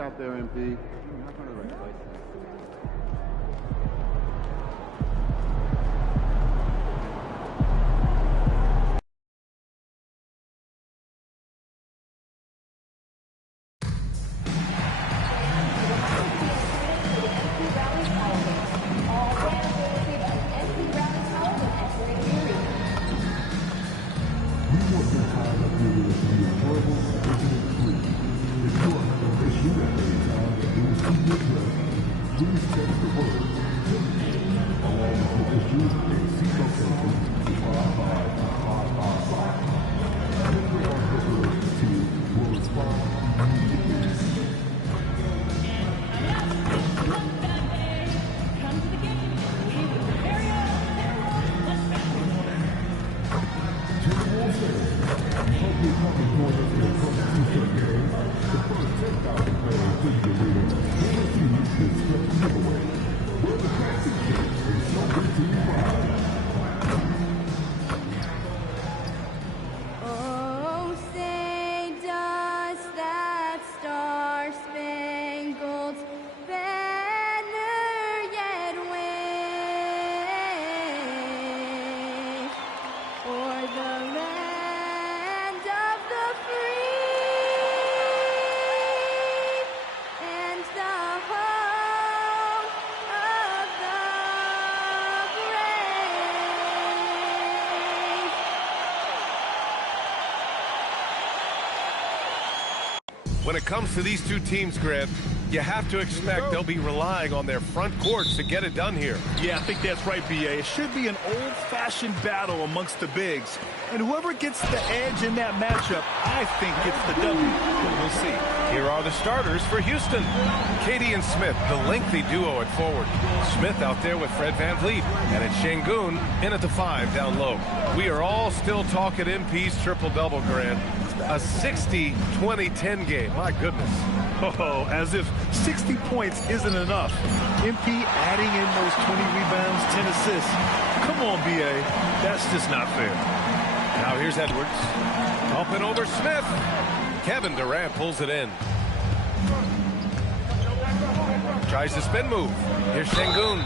out there, MP. You're not going to the right place. When it comes to these two teams, Grant, you have to expect they'll be relying on their front courts to get it done here. Yeah, I think that's right, B.A. It should be an old-fashioned battle amongst the bigs. And whoever gets the edge in that matchup, I think gets the W. We'll see. Here are the starters for Houston. Katie and Smith, the lengthy duo at forward. Smith out there with Fred VanVleet. And it's Şengün in at the 5 down low. We are all still talking MP's triple-double, Grant. A 60-20-10 game. My goodness. Oh, as if 60 points isn't enough. MP adding in those 20 rebounds, 10 assists. Come on, B.A. That's just not fair. Now here's Edwards. Up and over Smith. Kevin Durant pulls it in. Tries the spin move. Here's Şengün.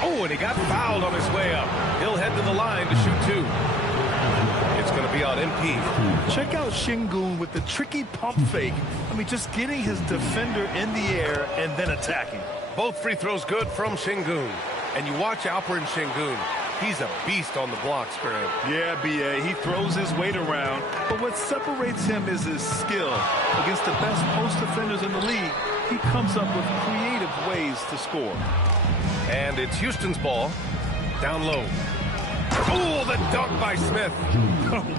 Oh, and he got fouled on his way up. He'll head to the line to shoot 2. It's going to be on MP. Check out Şengün with the tricky pump fake. I mean, just getting his defender in the air and then attacking. Both free throws good from Şengün. And you watch Alperen Şengün. He's a beast on the blocks, Grant. Yeah, B.A. He throws his weight around. But what separates him is his skill. Against the best post defenders in the league, he comes up with creative ways to score. And it's Houston's ball. Down low. Oh, the dunk by Smith.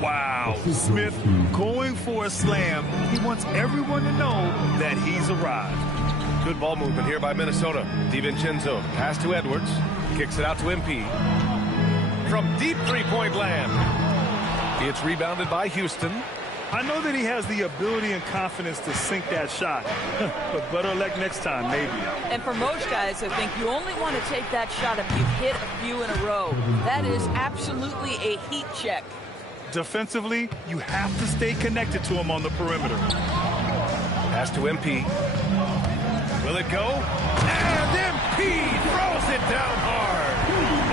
Wow. Smith going for a slam. He wants everyone to know that he's arrived. Good ball movement here by Minnesota. DiVincenzo. Pass to Edwards. Kicks it out to MP. From deep three-point land. It's rebounded by Houston. I know that he has the ability and confidence to sink that shot. But better luck next time, maybe. And for most guys, I think you only want to take that shot if you've hit a few in a row. That is absolutely a heat check. Defensively, you have to stay connected to him on the perimeter. Pass to MP. Will it go? And MP throws it down hard.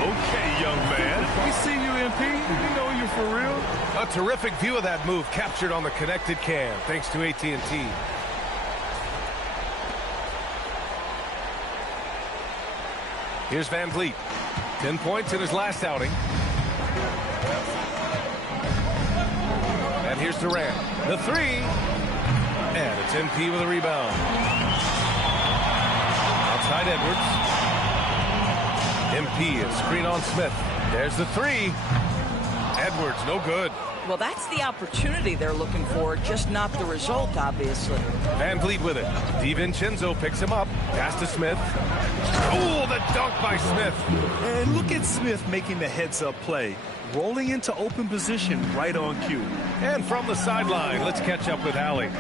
Okay, young man. We see you, MP. We know you're for real. A terrific view of that move captured on the connected cam, thanks to AT&T. Here's VanVleet. 10 points in his last outing. And here's Durant. The 3. And it's MP with a rebound. Outside Edwards. MP is screen on Smith. There's the 3. Edwards, no good. Well, that's the opportunity they're looking for, just not the result, obviously. VanVleet with it. DiVincenzo picks him up. Pass to Smith. Oh, the dunk by Smith. And look at Smith making the heads-up play. Rolling into open position right on cue. And from the sideline, let's catch up with Allie.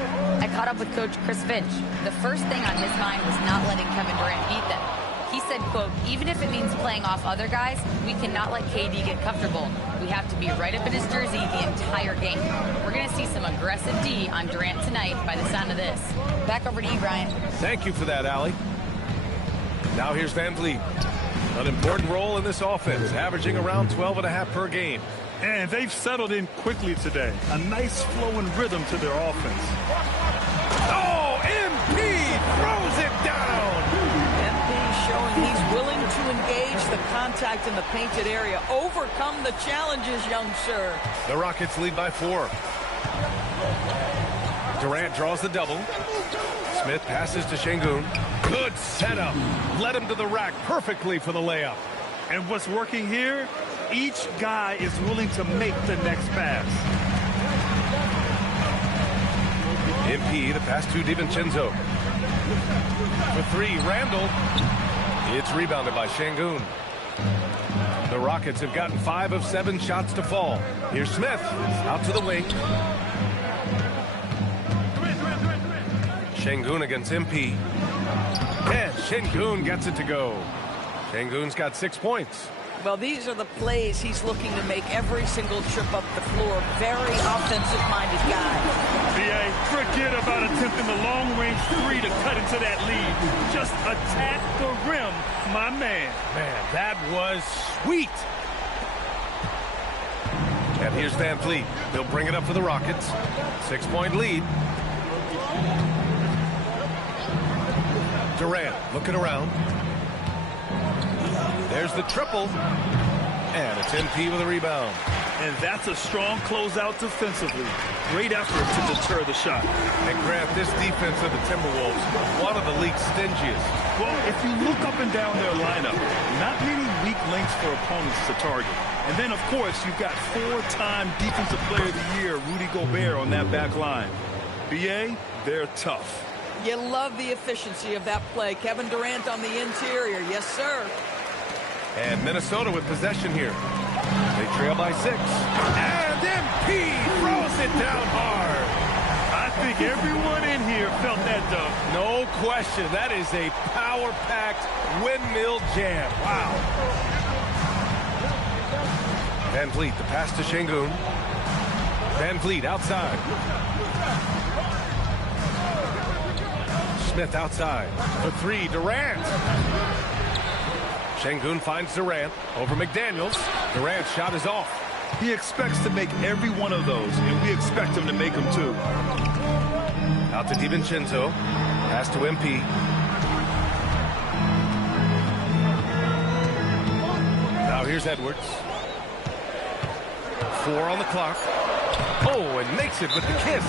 I caught up with Coach Chris Finch. The first thing on his mind was not letting Kevin Durant beat them. He said, quote, even if it means playing off other guys, we cannot let KD get comfortable. We have to be right up in his jersey the entire game. We're going to see some aggressive D on Durant tonight by the sound of this. Back over to you, Brian. Thank you for that, Allie. Now here's VanVleet. An important role in this offense, averaging around 12.5 per game. And they've settled in quickly today. A nice flowing rhythm to their offense. Oh, MP throws it down. MP showing he's willing to engage the contact in the painted area. Overcome the challenges, young sir. The Rockets lead by 4. Durant draws the double. Smith passes to Şengün. Good setup. Led him to the rack perfectly for the layup. And what's working here? Each guy is willing to make the next pass. MP, the pass to DiVincenzo. For 3, Randall. It's rebounded by Şengün. The Rockets have gotten 5 of 7 shots to fall. Here's Smith, out to the wing. Şengün against MP. And Şengün gets it to go. Şengün's got 6 points. Well, these are the plays he's looking to make every single trip up the floor. Very offensive-minded guy. BA, forget about attempting the long-range 3 to cut into that lead. Just attack the rim, my man. Man, that was sweet. And here's VanVleet. He'll bring it up for the Rockets. 6-point lead. Durant looking around. There's the triple. And it's MP with a rebound. And that's a strong closeout defensively. Great effort to deter the shot. And Grant, this defense of the Timberwolves, one of the league's stingiest. Well, if you look up and down their lineup, not many weak links for opponents to target. And then, of course, you've got 4-time Defensive Player of the Year, Rudy Gobert, on that back line. BA, they're tough. You love the efficiency of that play. Kevin Durant on the interior. Yes, sir. And Minnesota with possession here. They trail by 6. And MP throws it down hard. I think everyone in here felt that dunk. No question. That is a power-packed windmill jam. Wow. VanVleet, the pass to Şengün. VanVleet outside. Smith outside. For 3, Durant. Şengün finds Durant over McDaniels. Durant's shot is off. He expects to make every one of those, and we expect him to make them too. Out to DiVincenzo. Pass to MP. Now here's Edwards. 4 on the clock. Oh, and makes it with the kiss.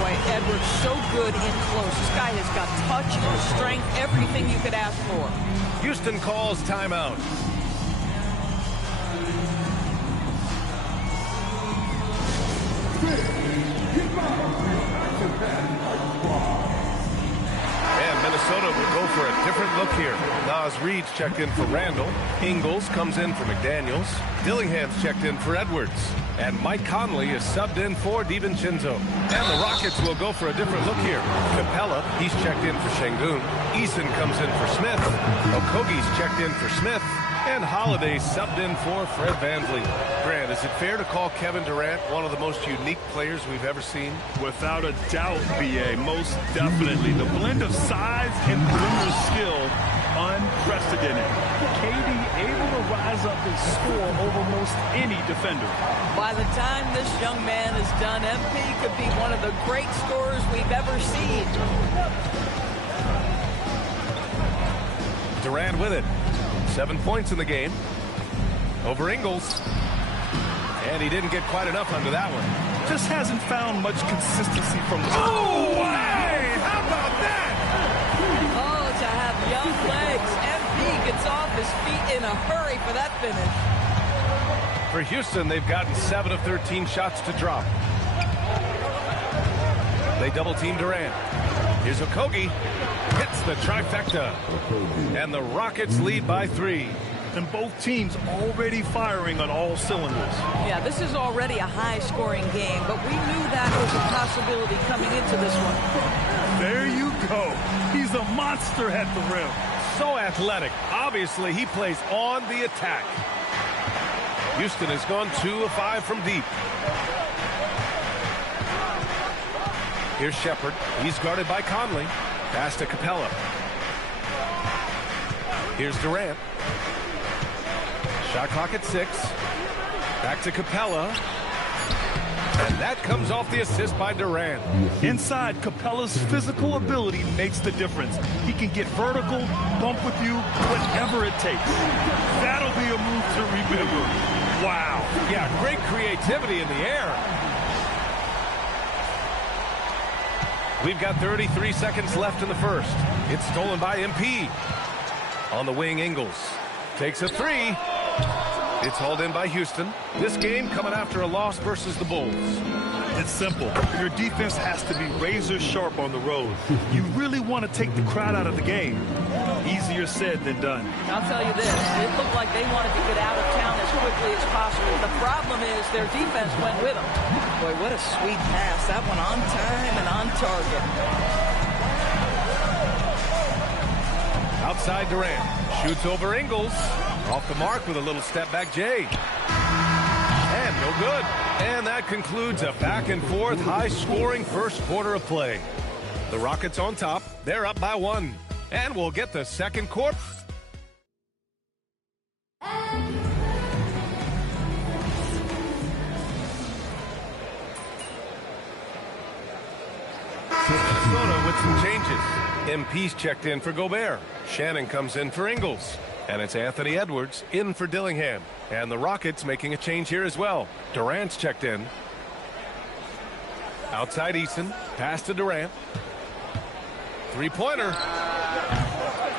Boy, Edwards so good in close. This guy has got touch and strength, everything you could ask for. Houston calls timeout. And Minnesota will go for a different look here. Naz Reid's checked in for Randall. Ingles comes in for McDaniels. Dillingham's checked in for Edwards. And Mike Conley is subbed in for DiVincenzo. And the Rockets will go for a different look here. Capella, he's checked in for Şengün. Eason comes in for Smith. Okogie's checked in for Smith. And Holiday subbed in for Fred VanVleet. Grant, is it fair to call Kevin Durant one of the most unique players we've ever seen? Without a doubt, BA, most definitely. The blend of size and perimeter skill, unprecedented. KD able to rise up and score over most any defender. By the time this young man is done, MP could be one of the great scorers we've ever seen. Durant with it. 7 points in the game over Ingles. And he didn't get quite enough under that one. Just hasn't found much consistency from the... Oh, hey! How about that? Oh, to have young legs. MP gets off his feet in a hurry for that finish. For Houston, they've gotten 7 of 13 shots to drop. They double-team Durant. Here's Okogie. Hits the trifecta. And the Rockets lead by 3. And both teams already firing on all cylinders. Yeah, this is already a high-scoring game, but we knew that was a possibility coming into this one. There you go. He's a monster at the rim. So athletic. Obviously, he plays on the attack. Houston has gone 2 of 5 from deep. Here's Shepard. He's guarded by Conley. Pass to Capella. Here's Durant. Shot clock at 6. Back to Capella. And that comes off the assist by Durant. Inside, Capella's physical ability makes the difference. He can get vertical, bump with you, whatever it takes. That'll be a move to remember. Wow. Yeah, great creativity in the air. We've got 33 seconds left in the first. It's stolen by MP. On the wing, Ingles takes a 3. It's hauled in by Houston. This game coming after a loss versus the Bulls. It's simple. Your defense has to be razor sharp on the road. You really want to take the crowd out of the game. Easier said than done. I'll tell you this, it looked like they wanted to get out of town as quickly as possible. The problem is their defense went with them. Boy, what a sweet pass. That one on time and on target. Outside Durant. Shoots over Ingles. Off the mark with a little step back Jay. And no good. And that concludes a back and forth high scoring first quarter of play. The Rockets on top. They're up by 1. And we'll get the second quarter. Minnesota with some changes. MP's checked in for Gobert. Shannon comes in for Ingles. And it's Anthony Edwards in for Dillingham. And the Rockets making a change here as well. Durant's checked in. Outside Eason. Pass to Durant. Three-pointer.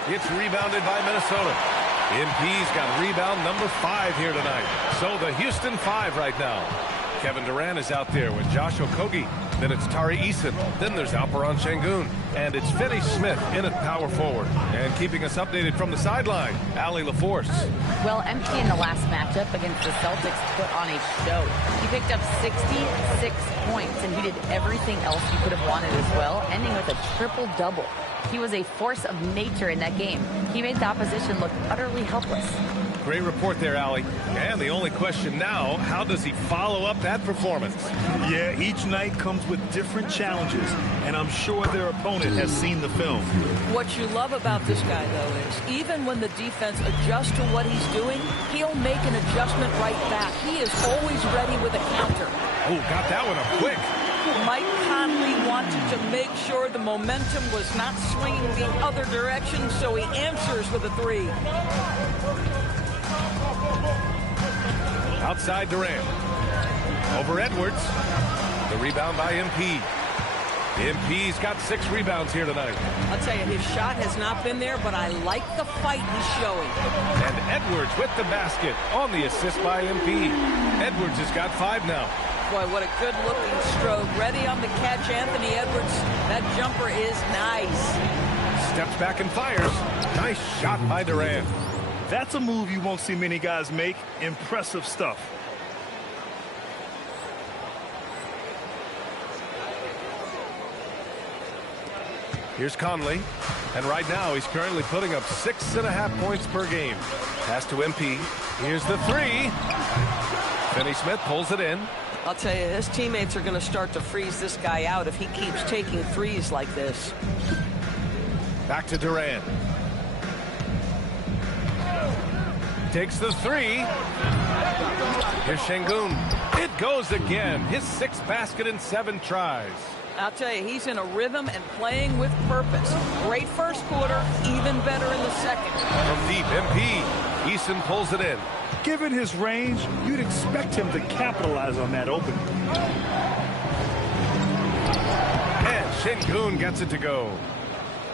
It's rebounded by Minnesota. MP's got rebound number 5 here tonight. So the Houston 5 right now. Kevin Durant is out there with Josh Okogie. Then it's Tari Eason. Then there's Alperen Şengün. And it's Finney Smith in at power forward. And keeping us updated from the sideline, Allie LaForce. Well, MP in the last matchup against the Celtics put on a show. He picked up 66 points, and he did everything else he could have wanted as well, ending with a triple-double. He was a force of nature in that game. He made the opposition look utterly helpless. Great report there, Allie. And the only question now, how does he follow up that performance? Yeah, each night comes with different challenges, and I'm sure their opponent has seen the film. What you love about this guy, though, is even when the defense adjusts to what he's doing, he'll make an adjustment right back. He is always ready with a counter. Oh, got that one up quick. Mike Conley wanted to make sure the momentum was not swinging the other direction, so he answers with a 3. Outside Durant. Over Edwards. The rebound by MP. MP's got 6 rebounds here tonight. I'll tell you, his shot has not been there, but I like the fight he's showing. And Edwards with the basket on the assist by MP. Edwards has got 5 now. Boy, what a good-looking stroke. Ready on the catch, Anthony Edwards. That jumper is nice. Steps back and fires. Nice shot by Durant. That's a move you won't see many guys make. Impressive stuff. Here's Conley. And right now, he's currently putting up 6.5 points per game. Pass to MP. Here's the 3. Finney Smith pulls it in. I'll tell you, his teammates are going to start to freeze this guy out if he keeps taking threes like this. Back to Durant. Takes the 3. Here's Şengün. It goes again. His 6th basket in 7 tries. I'll tell you, he's in a rhythm and playing with purpose. Great first quarter, even better in the second. From deep, MP. Eason pulls it in. Given his range, you'd expect him to capitalize on that opening. And Şengün gets it to go.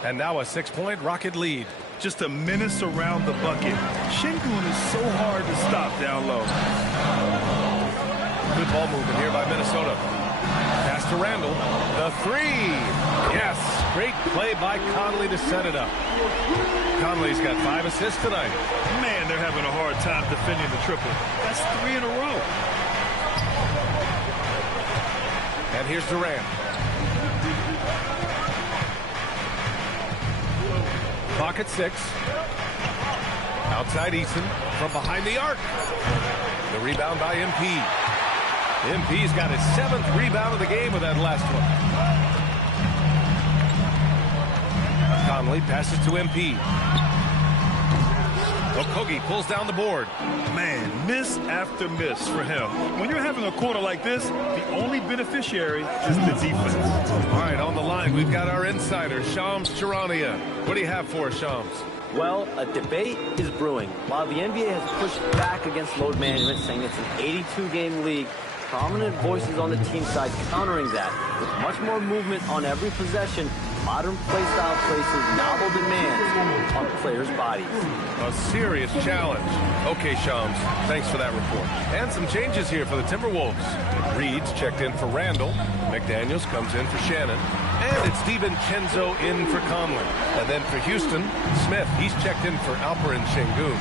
And now a 6-point Rocket lead. Just a menace around the bucket. Şengün is so hard to stop down low. Good ball movement here by Minnesota. Pass to Randall. The 3. Yes. Great play by Conley to set it up. Conley's got 5 assists tonight. Man, they're having a hard time defending the triple. That's 3 in a row. And here's Durant. Clock at 6. Outside Eason from behind the arc. The rebound by MP. MP's got his 7th rebound of the game with that last one. Conley passes to MP. Okogie pulls down the board. Man, miss after miss for him. When you're having a quarter like this, the only beneficiary is the defense. All right, on the line, we've got our insider, Shams Charania. What do you have for us, Shams? Well, a debate is brewing. While the NBA has pushed back against load management, saying it's an 82-game league, prominent voices on the team side countering that. With much more movement on every possession, modern play style places novel demands on players' bodies. A serious challenge. Okay, Shams, thanks for that report. And some changes here for the Timberwolves. Reed's checked in for Randall. McDaniels comes in for Shannon. And it's DiVincenzo in for Conley. And then for Houston, Smith. He's checked in for Alperen Şengün.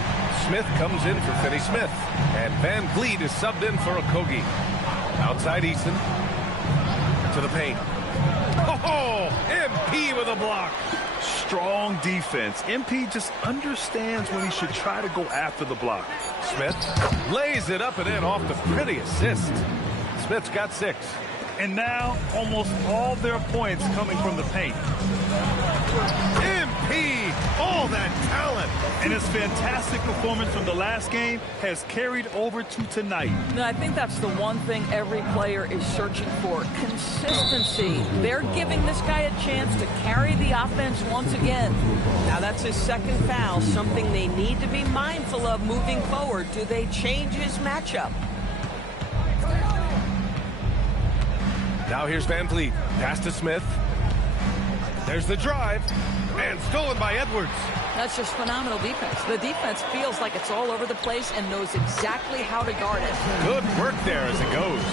Smith comes in for Finney Smith. And Van Vliet is subbed in for Okogie. Outside Eason. To the paint. Oh, MP with a block. Strong defense. MP just understands when he should try to go after the block. Smith lays it up and in off the pretty assist. Smith's got 6. And now, almost all their points coming from the paint. MP, all that talent. And his fantastic performance from the last game has carried over to tonight. No, I think that's the one thing every player is searching for, consistency. They're giving this guy a chance to carry the offense once again. Now that's his 2nd foul, something they need to be mindful of moving forward. Do they change his matchup? Now here's Van Vliet. Pass to Smith. There's the drive. And stolen by Edwards. That's just phenomenal defense. The defense feels like it's all over the place and knows exactly how to guard it. Good work there as it goes.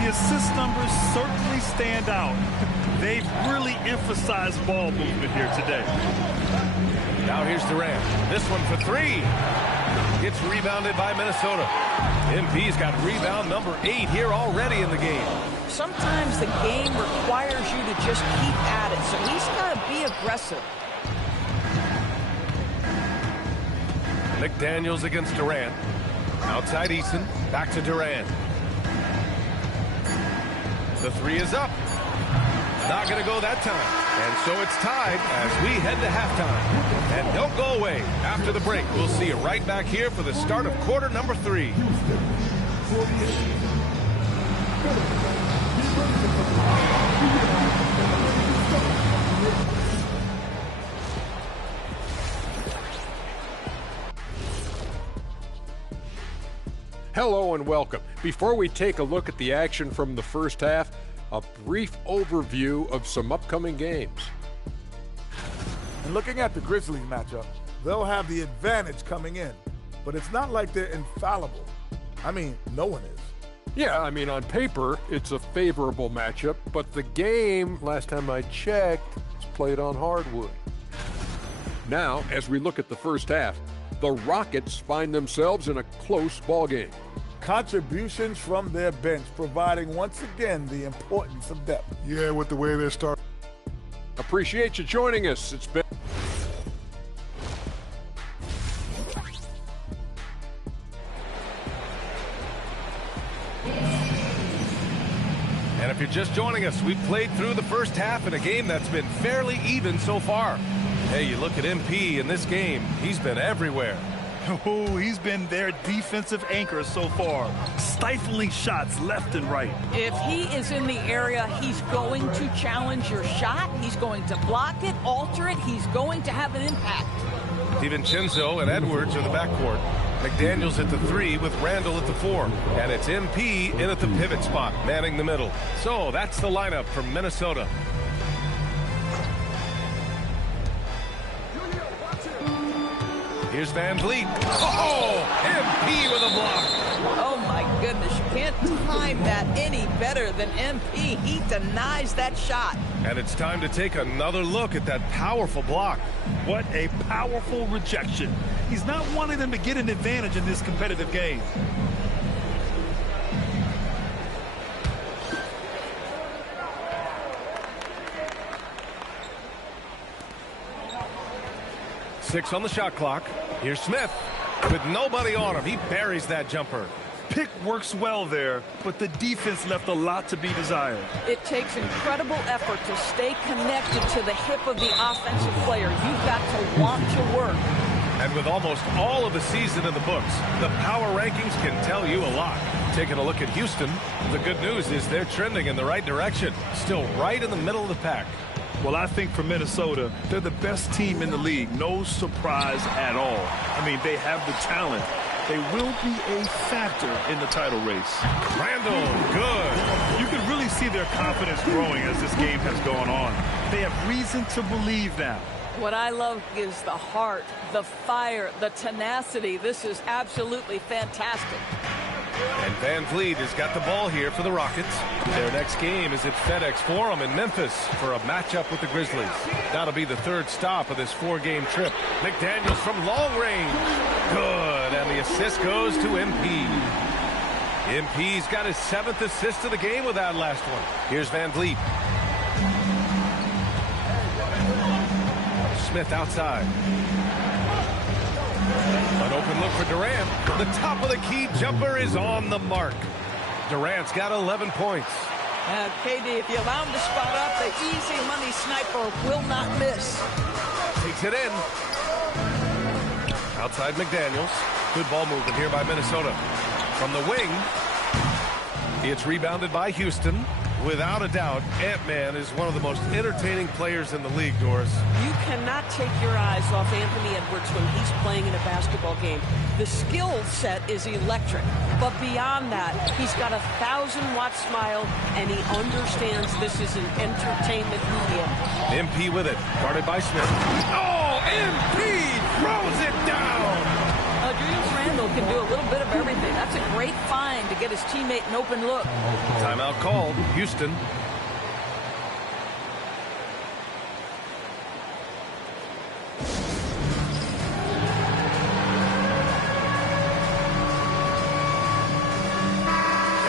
The assist numbers certainly stand out. They've really emphasized ball movement here today. Now here's Durant. This one for 3. Gets rebounded by Minnesota. MP's got rebound number 8 here already in the game. Sometimes the game requires you to just keep at it, so he's got to be aggressive. McDaniels against Durant. Outside Eason. Back to Durant. The 3 is up. Not going to go that time. And so it's tied as we head to halftime. And don't go away. After the break, we'll see you right back here for the start of quarter number 3. Hello and welcome. Before we take a look at the action from the first half, a brief overview of some upcoming games. And looking at the Grizzlies matchup, they'll have the advantage coming in, but it's not like they're infallible. I mean, no one is. Yeah, I mean, on paper, it's a favorable matchup, but the game, last time I checked, is played on hardwood. Now, as we look at the first half, the Rockets find themselves in a close ballgame. Contributions from their bench providing once again the importance of depth. Yeah, with the way they're starting. Appreciate you joining us. It's been And if you're just joining us, we've played through the first half in a game that's been fairly even so far. Hey, you look at MP in this game, he's been everywhere. Oh, he's been their defensive anchor so far, stifling shots left and right. If he is in the area, he's going to challenge your shot. He's going to block it, alter it. He's going to have an impact. DiVincenzo and Edwards are the backcourt. McDaniels at the 3 with Randall at the 4. And it's MP in at the pivot spot, manning the middle. So that's the lineup from Minnesota. Here's Van Vliet. Oh, MP with a block. Oh, my goodness. You can't time that any better than MP. He denies that shot. And it's time to take another look at that powerful block. What a powerful rejection. He's not wanting them to get an advantage in this competitive game. 6 on the shot clock. Here's Smith with nobody on him. He buries that jumper. Pick works well there, but the defense left a lot to be desired. It takes incredible effort to stay connected to the hip of the offensive player. You've got to want to work. And with almost all of the season in the books, the power rankings can tell you a lot. Taking a look at Houston, the good news is they're trending in the right direction. Still right in the middle of the pack. Well, I think for Minnesota, they're the best team in the league. No surprise at all. I mean, they have the talent. They will be a factor in the title race. Randall, good. You can really see their confidence growing as this game has gone on. They have reason to believe now. What I love is the heart, the fire, the tenacity. This is absolutely fantastic. And Van Vliet has got the ball here for the Rockets. Their next game is at FedEx Forum in Memphis for a matchup with the Grizzlies. That'll be the third stop of this 4-game trip. McDaniels from long range. Good. And the assist goes to MP. MP's got his 7th assist of the game with that last one. Here's Van Vliet. Smith outside. An open look for Durant. The top of the key jumper is on the mark. Durant's got 11 points. KD, if you allow him to spot up, the easy money sniper will not miss. Takes it in. Outside McDaniels. Good ball movement here by Minnesota. From the wing, it's rebounded by Houston. Without a doubt, Ant-Man is one of the most entertaining players in the league, Doris. You cannot take your eyes off Anthony Edwards when he's playing in a basketball game. The skill set is electric, but beyond that, he's got a 1,000-watt smile, and he understands this is an entertainment medium. MP with it, guarded by Smith. Oh, MP throws it down! Julius Randle can do a little bit of everything. That's a great find to get his teammate an open look. Timeout called. Houston.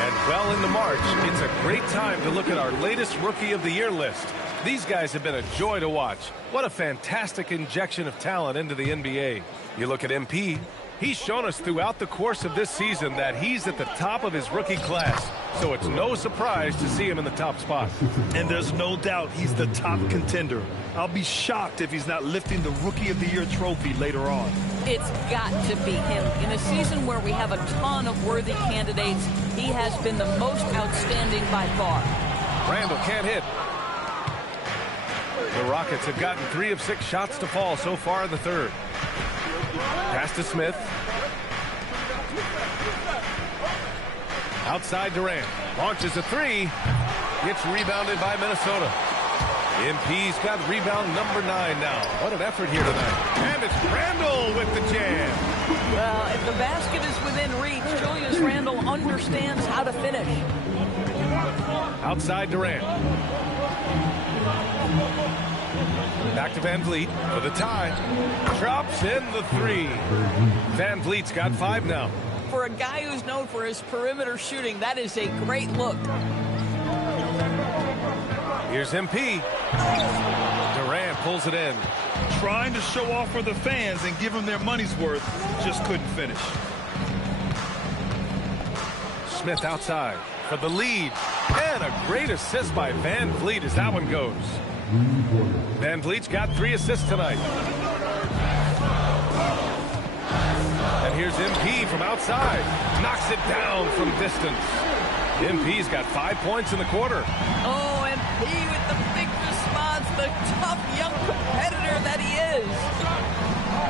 And well into March, it's a great time to look at our latest Rookie of the Year list. These guys have been a joy to watch. What a fantastic injection of talent into the NBA. You look at MP. He's shown us throughout the course of this season that he's at the top of his rookie class, so it's no surprise to see him in the top spot. And there's no doubt he's the top contender. I'll be shocked if he's not lifting the Rookie of the Year trophy later on. It's got to be him. In a season where we have a ton of worthy candidates, he has been the most outstanding by far. Randall can't hit. The Rockets have gotten 3 of 6 shots to fall so far in the third. Pass to Smith. Outside Durant. Launches a 3. Gets rebounded by Minnesota. MP's got rebound number 9 now. What an effort here tonight. And it's Randall with the jam. Well, if the basket is within reach, Julius Randle understands how to finish. Outside Durant. Back to Van Vliet for the tie. Drops in the 3. Van Vliet's got 5 now. For a guy who's known for his perimeter shooting, that is a great look. Here's MP. Durant pulls it in. Trying to show off for the fans and give them their money's worth, just couldn't finish. Smith outside for the lead. And a great assist by Van Vliet as that one goes. Van Vliet's got 3 assists tonight. And here's MP from outside. Knocks it down from distance. MP's got 5 points in the quarter. Oh, MP with the big response, the tough young competitor that he is.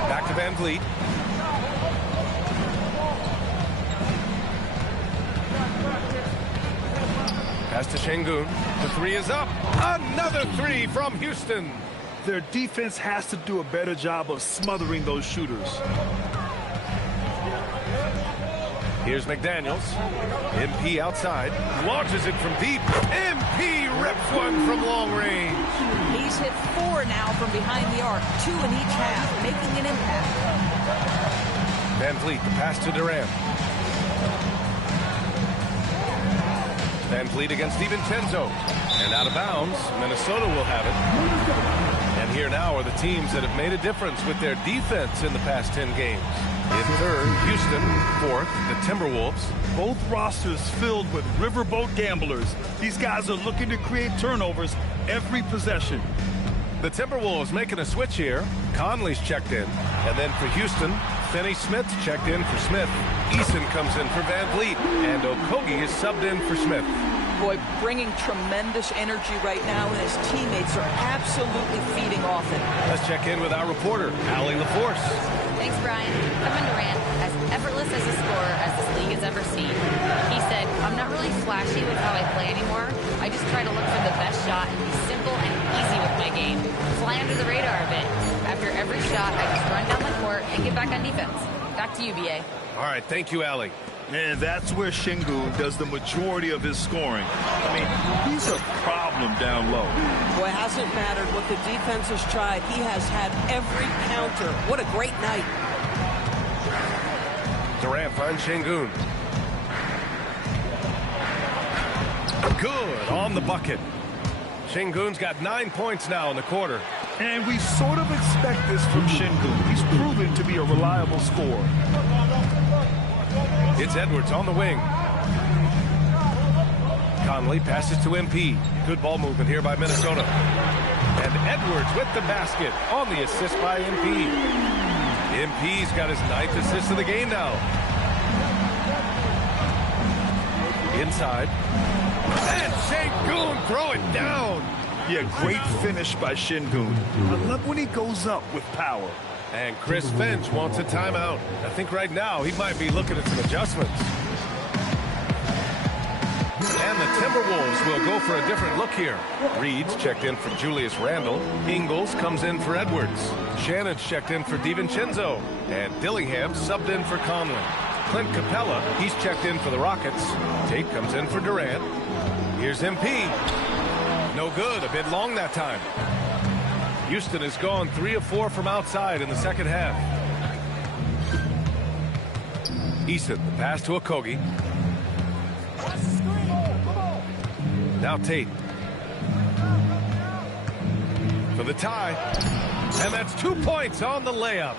Back to Van Vliet. Pass to Şengün. The 3 is up. Another 3 from Houston. Their defense has to do a better job of smothering those shooters. Here's McDaniels. MP outside. Launches it from deep. MP rips one from long range. He's hit 4 now from behind the arc. 2 in each half, making an impact. Van Vliet, the pass to Durant. Van Vliet against DiVincenzo. And out of bounds. Minnesota will have it. And here now are the teams that have made a difference with their defense in the past 10 games. In third, Houston. Fourth, the Timberwolves. Both rosters filled with riverboat gamblers. These guys are looking to create turnovers every possession. The Timberwolves making a switch here. Conley's checked in. And then for Houston, Finney-Smith's checked in for Smith. Eason comes in for Van Vliet. And Okogie is subbed in for Smith. Boy, bringing tremendous energy right now, and his teammates are absolutely feeding off it. Let's check in with our reporter, Allie LaForce. Thanks, Brian. Kevin Durant, as effortless as a scorer as this league has ever seen. He said, I'm not really flashy with how I play anymore. I just try to look for the best shot and be simple and easy with my game. Fly under the radar a bit. After every shot, I just run down the court and get back on defense. Back to you, B.A. All right, thank you, Allie. And that's where Şengün does the majority of his scoring. I mean, he's a problem down low. Boy, hasn't mattered what the defense has tried. He has had every counter. What a great night. Durant finds Şengün. Good on the bucket. Şengün's got 9 points now in the quarter. And we sort of expect this from Şengün. He's proven to be a reliable scorer. It's Edwards on the wing. Conley passes to MP. Good ball movement here by Minnesota. And Edwards with the basket on the assist by MP. MP's got his 9th assist of the game now. Inside. And Şengün throw it down. Yeah, great finish by Şengün. I love when he goes up with power. And Chris Finch wants a timeout. I think right now he might be looking at some adjustments. And the Timberwolves will go for a different look here. Reed's checked in for Julius Randle. Ingles comes in for Edwards. Shannon's checked in for DiVincenzo. And Dillingham subbed in for Conley. Clint Capella, he's checked in for the Rockets. Tate comes in for Durant. Here's MP. No good, a bit long that time. Houston has gone 3 of 4 from outside in the second half. Eason, the pass to Okogie. Now Tate. For the tie. And that's 2 points on the layup.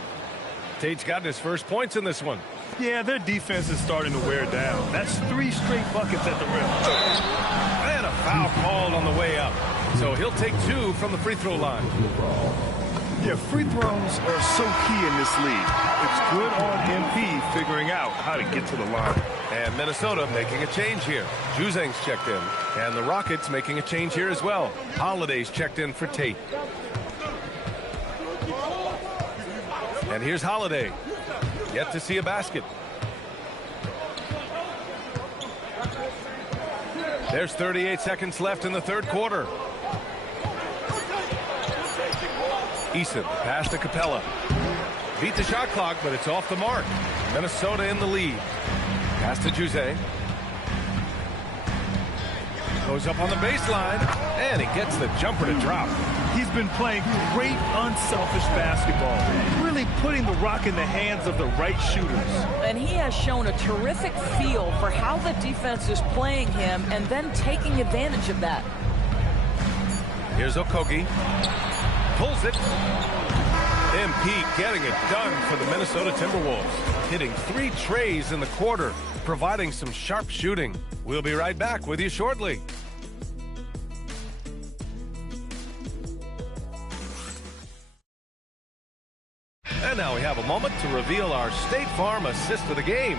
Tate's gotten his first points in this one. Yeah, their defense is starting to wear down. That's 3 straight buckets at the rim. And a foul called on the way up. So he'll take 2 from the free throw line. Yeah, free throws are so key in this league. It's good on MP figuring out how to get to the line. And Minnesota making a change here. Juzang's checked in. And the Rockets making a change here as well. Holiday's checked in for Tate. And here's Holiday. Yet to see a basket. There's 38 seconds left in the third quarter. Eason, pass to Capella. Beat the shot clock, but it's off the mark. Minnesota in the lead. Pass to Juzang. Goes up on the baseline, and he gets the jumper to drop. He's been playing great, unselfish basketball, really putting the rock in the hands of the right shooters. And he has shown a terrific feel for how the defense is playing him and then taking advantage of that. Here's Okogie. Pulls it. MP getting it done for the Minnesota Timberwolves. Hitting 3 trays in the quarter, providing some sharp shooting. We'll be right back with you shortly. And now we have a moment to reveal our State Farm assist of the game.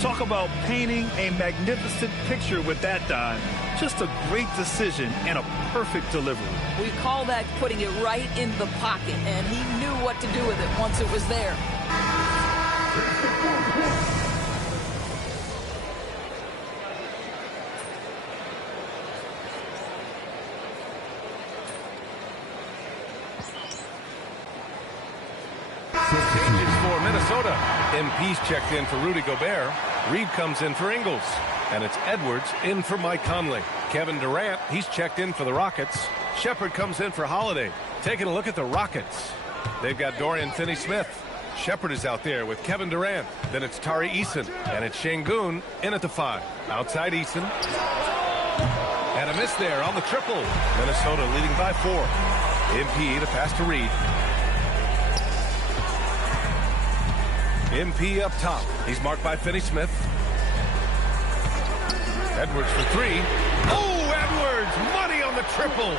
Talk about painting a magnificent picture with that dime. Just a great decision and a perfect delivery. We call that putting it right in the pocket, and he knew what to do with it once it was there. Changes for Minnesota. MP's checked in for Rudy Gobert. Reed comes in for Ingles. And it's Edwards in for Mike Conley. Kevin Durant, he's checked in for the Rockets. Shepherd comes in for Holiday. Taking a look at the Rockets. They've got Dorian Finney-Smith. Shepherd is out there with Kevin Durant. Then it's Tari Eason. And it's Şengün in at the 5. Outside Eason. And a miss there on the triple. Minnesota leading by 4. MP to pass to Reed. MP up top. He's marked by Finney-Smith. Edwards for three. Oh, Edwards! Money on the triple.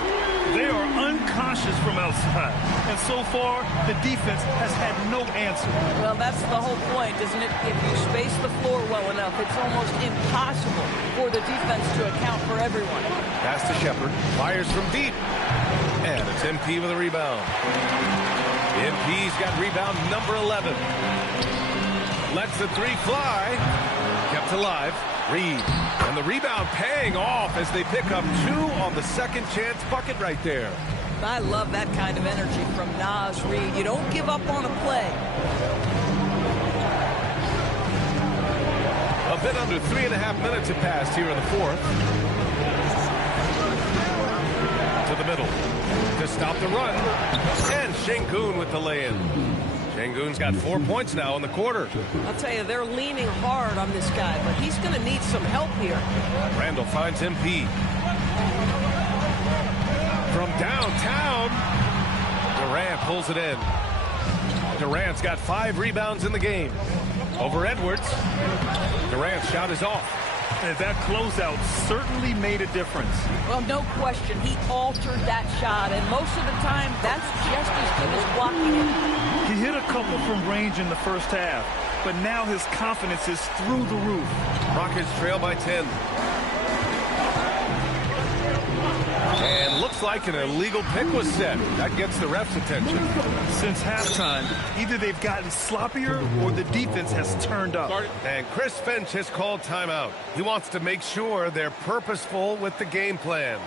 They are unconscious from outside. And so far, the defense has had no answer. Well, that's the whole point, isn't it? If you space the floor well enough, it's almost impossible for the defense to account for everyone. Pass to Shepard. Fires from deep. And it's MP with a rebound. MP's got rebound number 11. Lets the three fly. Kept alive. Reed. And the rebound paying off as they pick up 2 on the second chance bucket right there. I love that kind of energy from Naz Reid. You don't give up on a play. A bit under 3.5 minutes have passed here in the fourth. To the middle. To stop the run. And Şengün with the lay-in. Şengün's got 4 points now in the quarter. I'll tell you, they're leaning hard on this guy, but he's going to need some help here. Randall finds MP. From downtown, Durant pulls it in. Durant's got 5 rebounds in the game. Over Edwards. Durant's shot is off. And that closeout certainly made a difference. Well, no question. He altered that shot, and most of the time, that's just as good as blocking it. He hit a couple from range in the first half, but now his confidence is through the roof. Rockets trail by 10. And looks like an illegal pick was set. That gets the ref's attention. Since halftime, either they've gotten sloppier or the defense has turned up. And Chris Finch has called timeout. He wants to make sure they're purposeful with the game plan.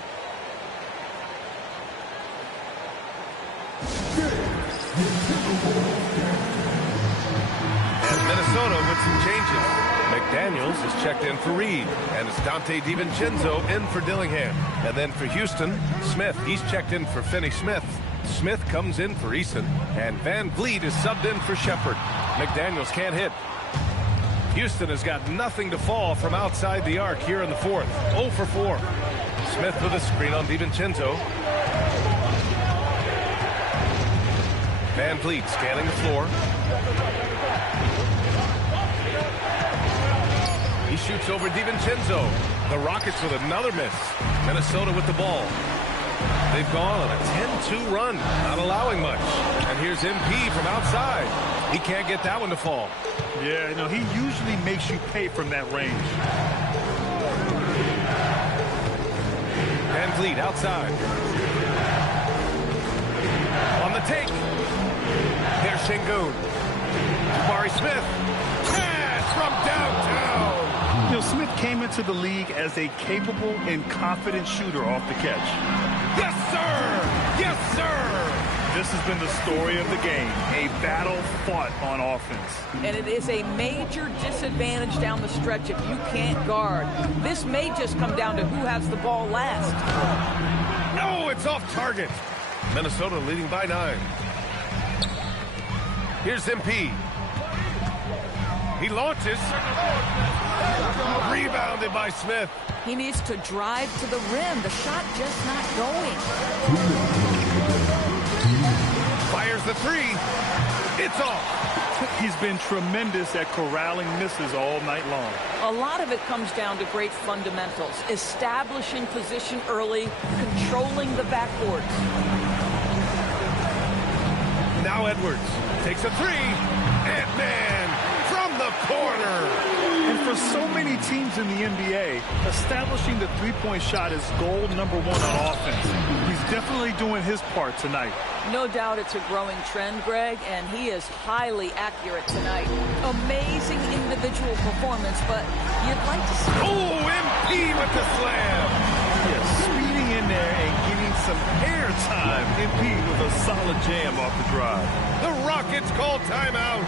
And Minnesota with some changes. McDaniels is checked in for Reed, and it's Dante DiVincenzo in for Dillingham. And then for Houston, Smith, he's checked in for Finney-Smith. Smith comes in for Eason, and Van Vliet is subbed in for Shepard. McDaniels can't hit. Houston has got nothing to fall from outside the arc here in the fourth. 0 for 4. Smith with a screen on DiVincenzo. Van Vliet scanning the floor. He shoots over DiVincenzo. The Rockets with another miss. Minnesota with the ball. They've gone on a 10-2 run, not allowing much. And here's MP from outside. He can't get that one to fall. Yeah, you know, he usually makes you pay from that range. Van Vliet outside. On the take. Here's Şengün. Jabari Smith. Cash from downtown. You know, Smith came into the league as a capable and confident shooter off the catch. Yes, sir! Yes, sir! This has been the story of the game, a battle fought on offense. And it is a major disadvantage down the stretch if you can't guard. This may just come down to who has the ball last. No, it's off target. Minnesota leading by 9. Here's MP. He launches. Rebounded by Smith. He needs to drive to the rim. The shot just not going. Fires the three. It's off. He's been tremendous at corralling misses all night long. A lot of it comes down to great fundamentals. Establishing position early, controlling the backboards. Now Edwards takes a three. Ant-Man from the corner. And for so many teams in the NBA, establishing the three-point shot is goal number 1 on offense. He's definitely doing his part tonight. No doubt it's a growing trend, Greg, and he is highly accurate tonight. Amazing individual performance, but you'd like to see... Oh, MP with the slam. Yes, speeding in there and getting some air time. MP with a solid jam off the drive. The Rockets call timeout.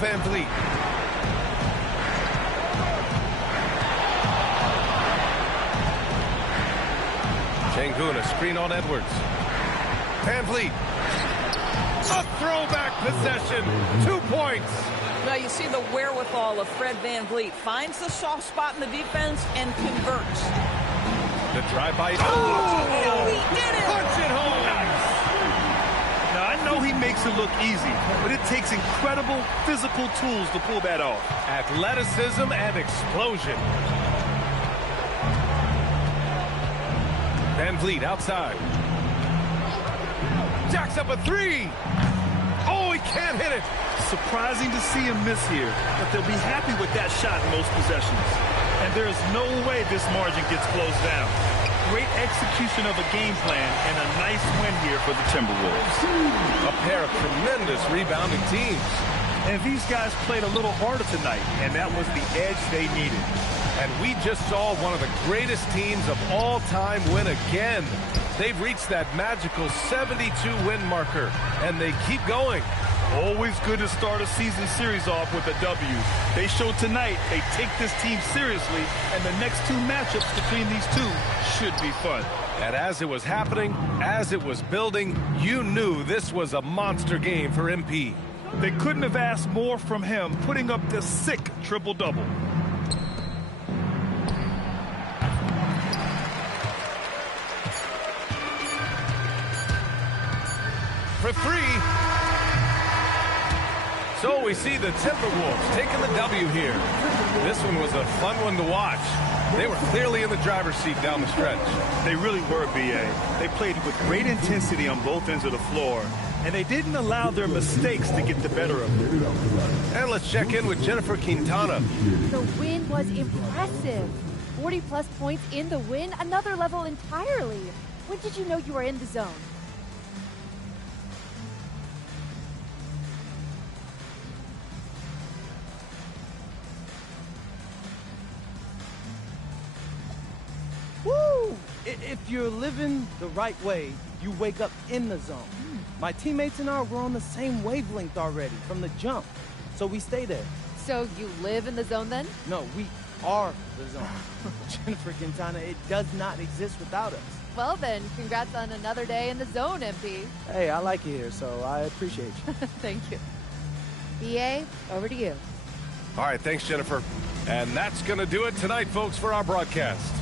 Van Vliet. Şengün, a screen on Edwards. Van Vliet. A throwback possession. 2 points. Now you see the wherewithal of Fred Van Vliet. Finds the soft spot in the defense and converts. The drive-by. Oh, he did it! Punch it home. Nice. Now, I know he makes it look easy, but it takes incredible physical tools to pull that off. Athleticism and explosion. Van Vliet outside. Jacks up a 3. Oh, he can't hit it. Surprising to see him miss here, but they'll be happy with that shot in most possessions. And there's no way this margin gets closed down. Great execution of a game plan and a nice win here for the Timberwolves. A pair of tremendous rebounding teams. And these guys played a little harder tonight, and that was the edge they needed. And we just saw one of the greatest teams of all time win again. They've reached that magical 72-win marker, and they keep going. Always good to start a season series off with a W. They showed tonight they take this team seriously, and the next 2 matchups between these two should be fun. And as it was happening, as it was building, you knew this was a monster game for MP. They couldn't have asked more from him, putting up the sick triple-double. For 3. So we see the Timberwolves taking the W here. This one was a fun one to watch. They were clearly in the driver's seat down the stretch. They really were, B.A. They played with great intensity on both ends of the floor, and they didn't allow their mistakes to get the better of them. And let's check in with Jennifer Quintana. The win was impressive. 40-plus points in the win, another level entirely. When did you know you were in the zone? Woo! If you're living the right way, you wake up in the zone. My teammates and I were on the same wavelength already from the jump, so we stay there. So you live in the zone then? No, we are the zone. Jennifer Quintana, it does not exist without us. Well then, congrats on another day in the zone, MP. Hey, I like it here, so I appreciate you. Thank you. BA, over to you. All right, thanks, Jennifer. And that's going to do it tonight, folks, for our broadcast.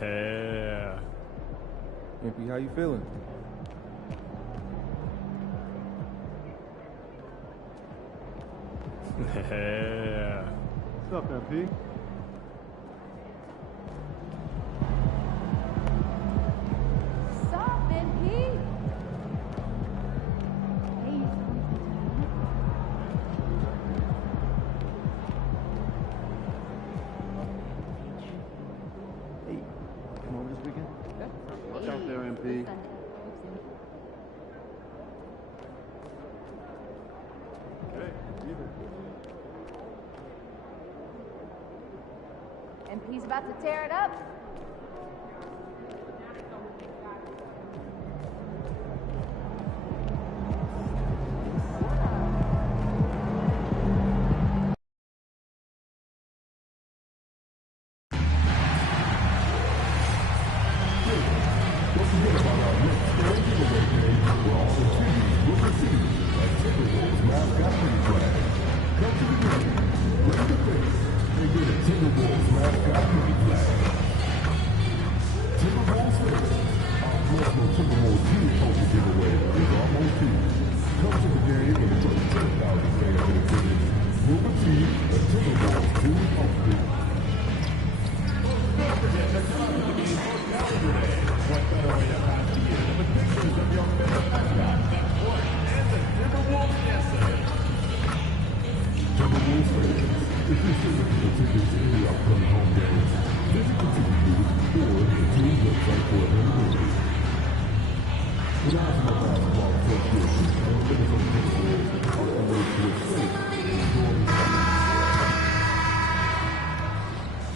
Yeah. MP, how you feeling? Yeah. What's up, MP? Stop, MP. Hey, come over this weekend? Watch out there, MP. MP's about to tear it up.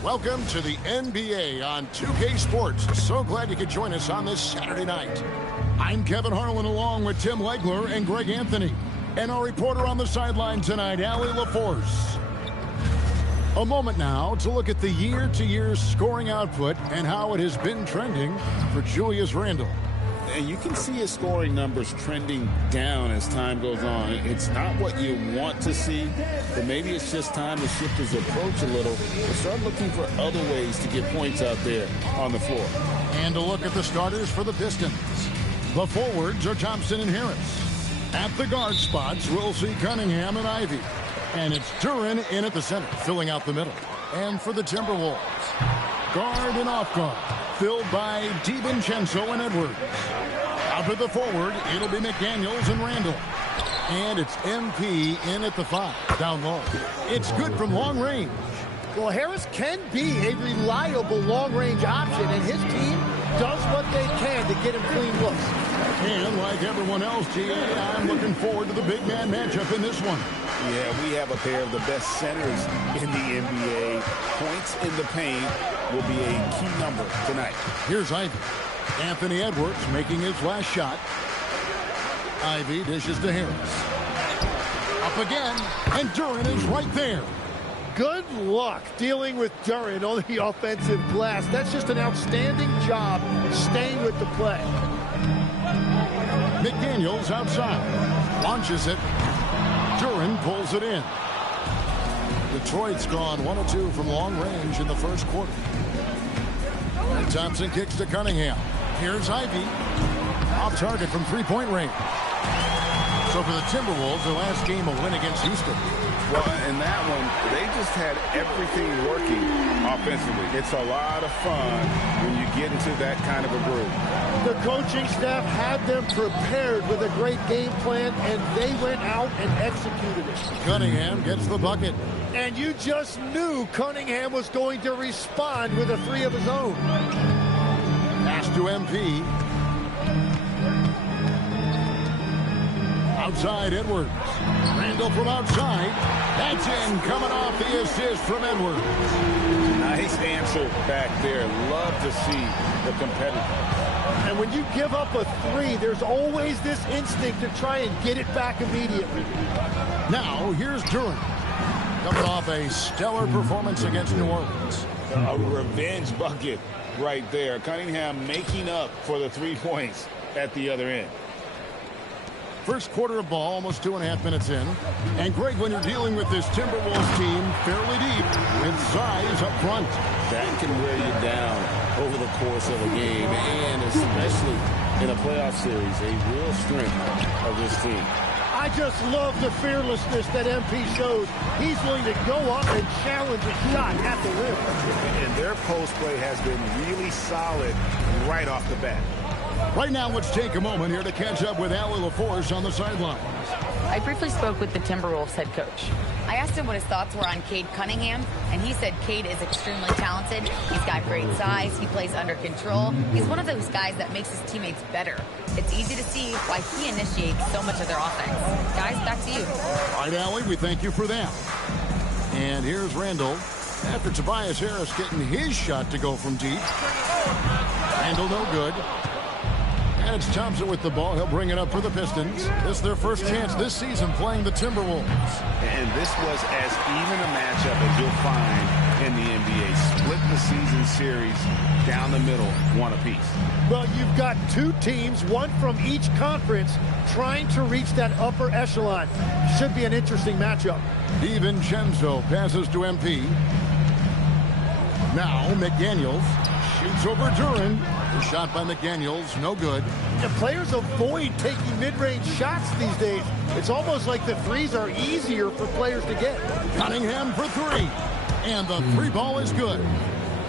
Welcome to the NBA on 2K Sports. So glad you could join us on this Saturday night. I'm Kevin Harlan along with Tim Legler and Greg Anthony. And our reporter on the sideline tonight, Allie LaForce. A moment now to look at the year-to-year scoring output and how it has been trending for Julius Randle. And you can see his scoring numbers trending down as time goes on. It's not what you want to see, but maybe it's just time to shift his approach a little and start looking for other ways to get points out there on the floor. And a look at the starters for the Pistons. The forwards are Thompson and Harris. At the guard spots, we'll see Cunningham and Ivy. And it's Duren in at the center, filling out the middle. And for the Timberwolves, guard and off guard, filled by DiVincenzo and Edwards. Out to the forward, it'll be McDaniels and Randall. And it's MP in at the 5, down low. It's good from long range. Well, Harris can be a reliable long-range option, and his team does what they can to get him clean looks. And like everyone else, GA, I'm looking forward to the big man matchup in this one. Yeah, we have a pair of the best centers in the NBA. Points in the paint will be a key number tonight. Here's Ivy. Anthony Edwards making his last shot. Ivy dishes to Harris. Up again, and Duren is right there. Good luck dealing with Duren on the offensive glass. That's just an outstanding job staying with the play. McDaniels outside. Launches it. Duren pulls it in. Detroit's gone 1 of 2 from long range in the first quarter. And Thompson kicks to Cunningham. Here's Ivy. Off target from three-point range. So for the Timberwolves, their last game a win against Houston. Well, in that one, they just had everything working offensively. It's a lot of fun when you get into that kind of a groove. The coaching staff had them prepared with a great game plan, and they went out and executed it. Cunningham gets the bucket. And you just knew Cunningham was going to respond with a 3 of his own. Pass to MP. Outside Edwards. Randall from outside. That's in, coming off the assist from Edwards. Nice answer back there. Love to see the competitor. And when you give up a 3, there's always this instinct to try and get it back immediately. Now, here's Duren. Coming off a stellar performance against New Orleans. A revenge bucket right there. Cunningham making up for the 3 points at the other end. First quarter of ball, almost 2.5 minutes in. And Greg, when you're dealing with this Timberwolves team fairly deep with size up front, that can wear you down over the course of a game, and especially in a playoff series, a real strength of this team. I just love the fearlessness that MP shows. He's willing to go up and challenge a shot at the rim. And their post play has been really solid right off the bat. Right now, let's take a moment here to catch up with Allie LaForce on the sidelines. I briefly spoke with the Timberwolves head coach. I asked him what his thoughts were on Cade Cunningham, and he said Cade is extremely talented. He's got great size. He plays under control. He's one of those guys that makes his teammates better. It's easy to see why he initiates so much of their offense. Guys, back to you. All right, Allie, we thank you for that. And here's Randall after Tobias Harris getting his shot to go from deep. Randall no good. And it's Thompson with the ball. He'll bring it up for the Pistons. This is their first chance this season playing the Timberwolves. And this was as even a matchup as you'll find in the NBA. Split the season series down the middle, one apiece. Well, you've got two teams, one from each conference, trying to reach that upper echelon. Should be an interesting matchup. DiVincenzo passes to MP. Now McDaniels shoots over Duren. The shot by McDaniels, no good. The players avoid taking mid-range shots these days. It's almost like the threes are easier for players to get. Cunningham for three. And the three ball is good.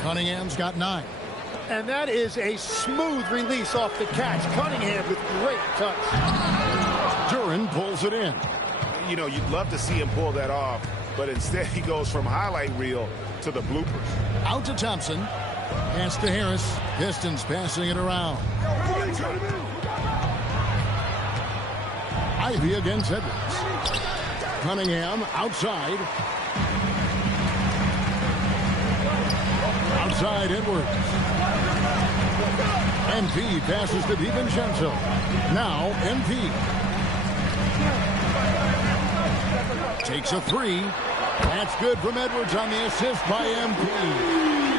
Cunningham's got 9. And that is a smooth release off the catch. Cunningham with great touch. Duren pulls it in. You know, you'd love to see him pull that off, but instead he goes from highlight reel to the bloopers. Out to Thompson. Pass to Harris. Pistons passing it around. Ivy against Edwards. Cunningham outside. Outside Edwards. MP passes to DiVincenzo. Now MP. Takes a three. That's good from Edwards on the assist by MP.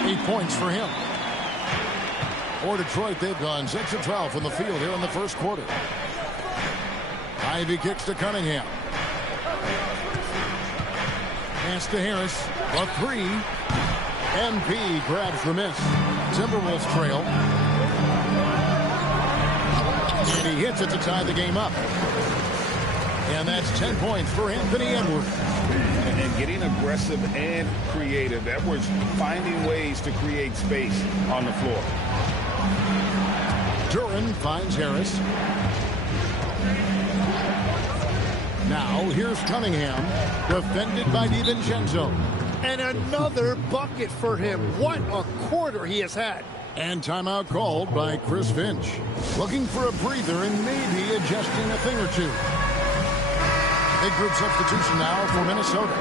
8 points for him. For Detroit, they've gone 6 of 12 from the field here in the first quarter. Ivy kicks to Cunningham. Pass to Harris. A three. MP grabs the miss. Timberwolves trail. And he hits it to tie the game up. And that's 10 points for Anthony Edwards. And getting aggressive and creative. Edwards finding ways to create space on the floor. Duren finds Harris. Now here's Cunningham, defended by DiVincenzo. And another bucket for him. What a quarter he has had. And timeout called by Chris Finch. Looking for a breather and maybe adjusting a thing or two. Big group substitution now for Minnesota.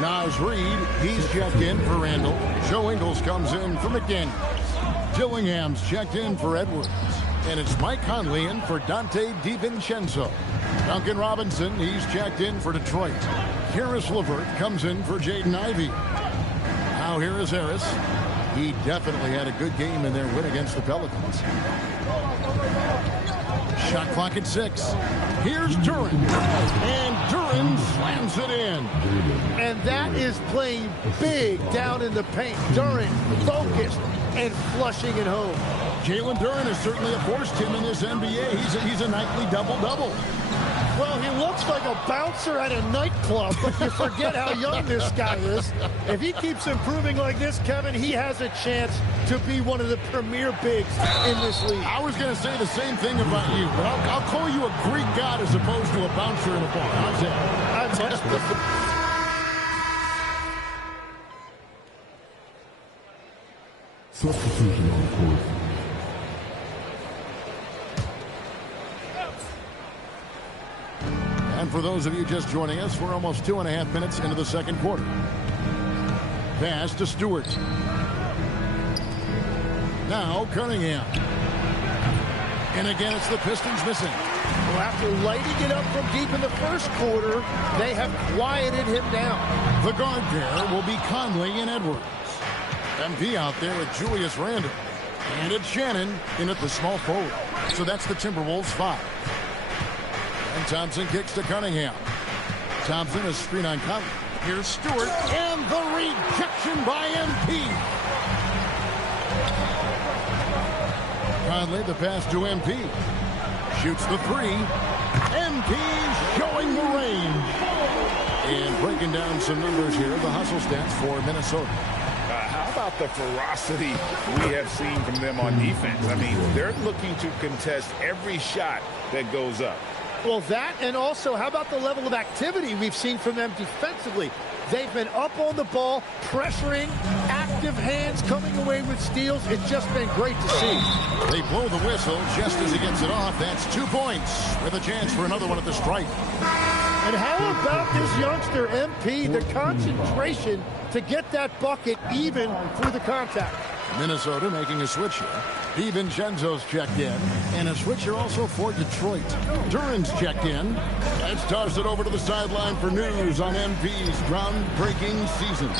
Naz Reid, he's checked in for Randall. Joe Ingles comes in for McDaniels. Dillingham's checked in for Edwards. And it's Mike Conley in for Dante DiVincenzo. Duncan Robinson, he's checked in for Detroit. Harris LeVert comes in for Jaden Ivey. Now here is Harris. He definitely had a good game in their win against the Pelicans. Shot clock at 6. Here's Duren. And Duren slams it in. And that is playing big down in the paint. Duren focused and flushing it home. Jalen Duren has certainly forced him in this NBA. He's a nightly double-double. Well, he looks like a bouncer at a nightclub, but you forget how young this guy is. If he keeps improving like this, Kevin, he has a chance to be one of the premier bigs in this league. I was going to say the same thing about you, but I'll call you a Greek god as opposed to a bouncer in a bar. How's that? I'm much prefer. Substitution on court. And for those of you just joining us, we're almost 2.5 minutes into the second quarter. Pass to Stewart. Now Cunningham. And again, it's the Pistons missing. Well, after lighting it up from deep in the first quarter, they have quieted him down. The guard pair will be Conley and Edwards. MP out there with Julius Randle. And it's Shannon in at the small forward. So that's the Timberwolves 5. And Thompson kicks to Cunningham. Thompson, a screen on Conley. Here's Stewart, and the rejection by MP. Conley, the pass to MP. Shoots the three. MP showing the range. And breaking down some numbers here, the hustle stats for Minnesota. How about the ferocity we have seen from them on defense? I mean, they're looking to contest every shot that goes up. Well, that, and also, how about the level of activity we've seen from them defensively? They've been up on the ball, pressuring, active hands coming away with steals. It's just been great to see. They blow the whistle just as he gets it off. That's 2 points with a chance for another one at the stripe. And how about this youngster, MP, the concentration to get that bucket even through the contact? Minnesota making a switch here. DiVincenzo's checked in. And a switch here also for Detroit. Duran's checked in. Let's toss it over to the sideline for news on MP's groundbreaking season.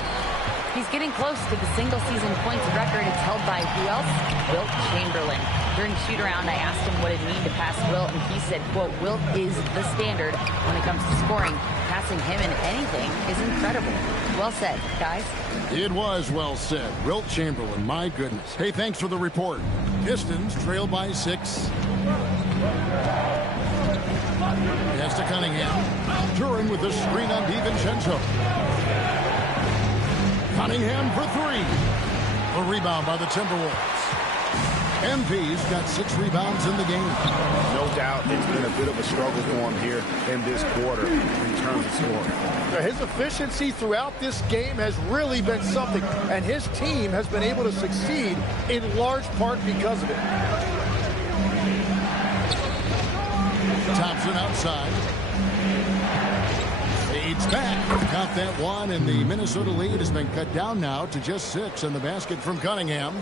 He's getting close to the single-season points record. It's held by who else? Wilt Chamberlain. During shoot-around, I asked him what it mean to pass Wilt, and he said, quote, Wilt is the standard when it comes to scoring. Passing him in anything is incredible. Well said, guys. It was well said. Wilt Chamberlain, my goodness. Hey, thanks for the report. Pistons trail by 6. Pass to Cunningham. Duran with the screen on DiVincenzo. Cunningham for 3. A rebound by the Timberwolves. MP's got 6 rebounds in the game. No doubt it's been a bit of a struggle for him here in this quarter in terms of scoring. His efficiency throughout this game has really been something, and his team has been able to succeed in large part because of it. Thompson outside. Fades back. Count that one, and the Minnesota lead has been cut down now to just 6, and the basket from Cunningham.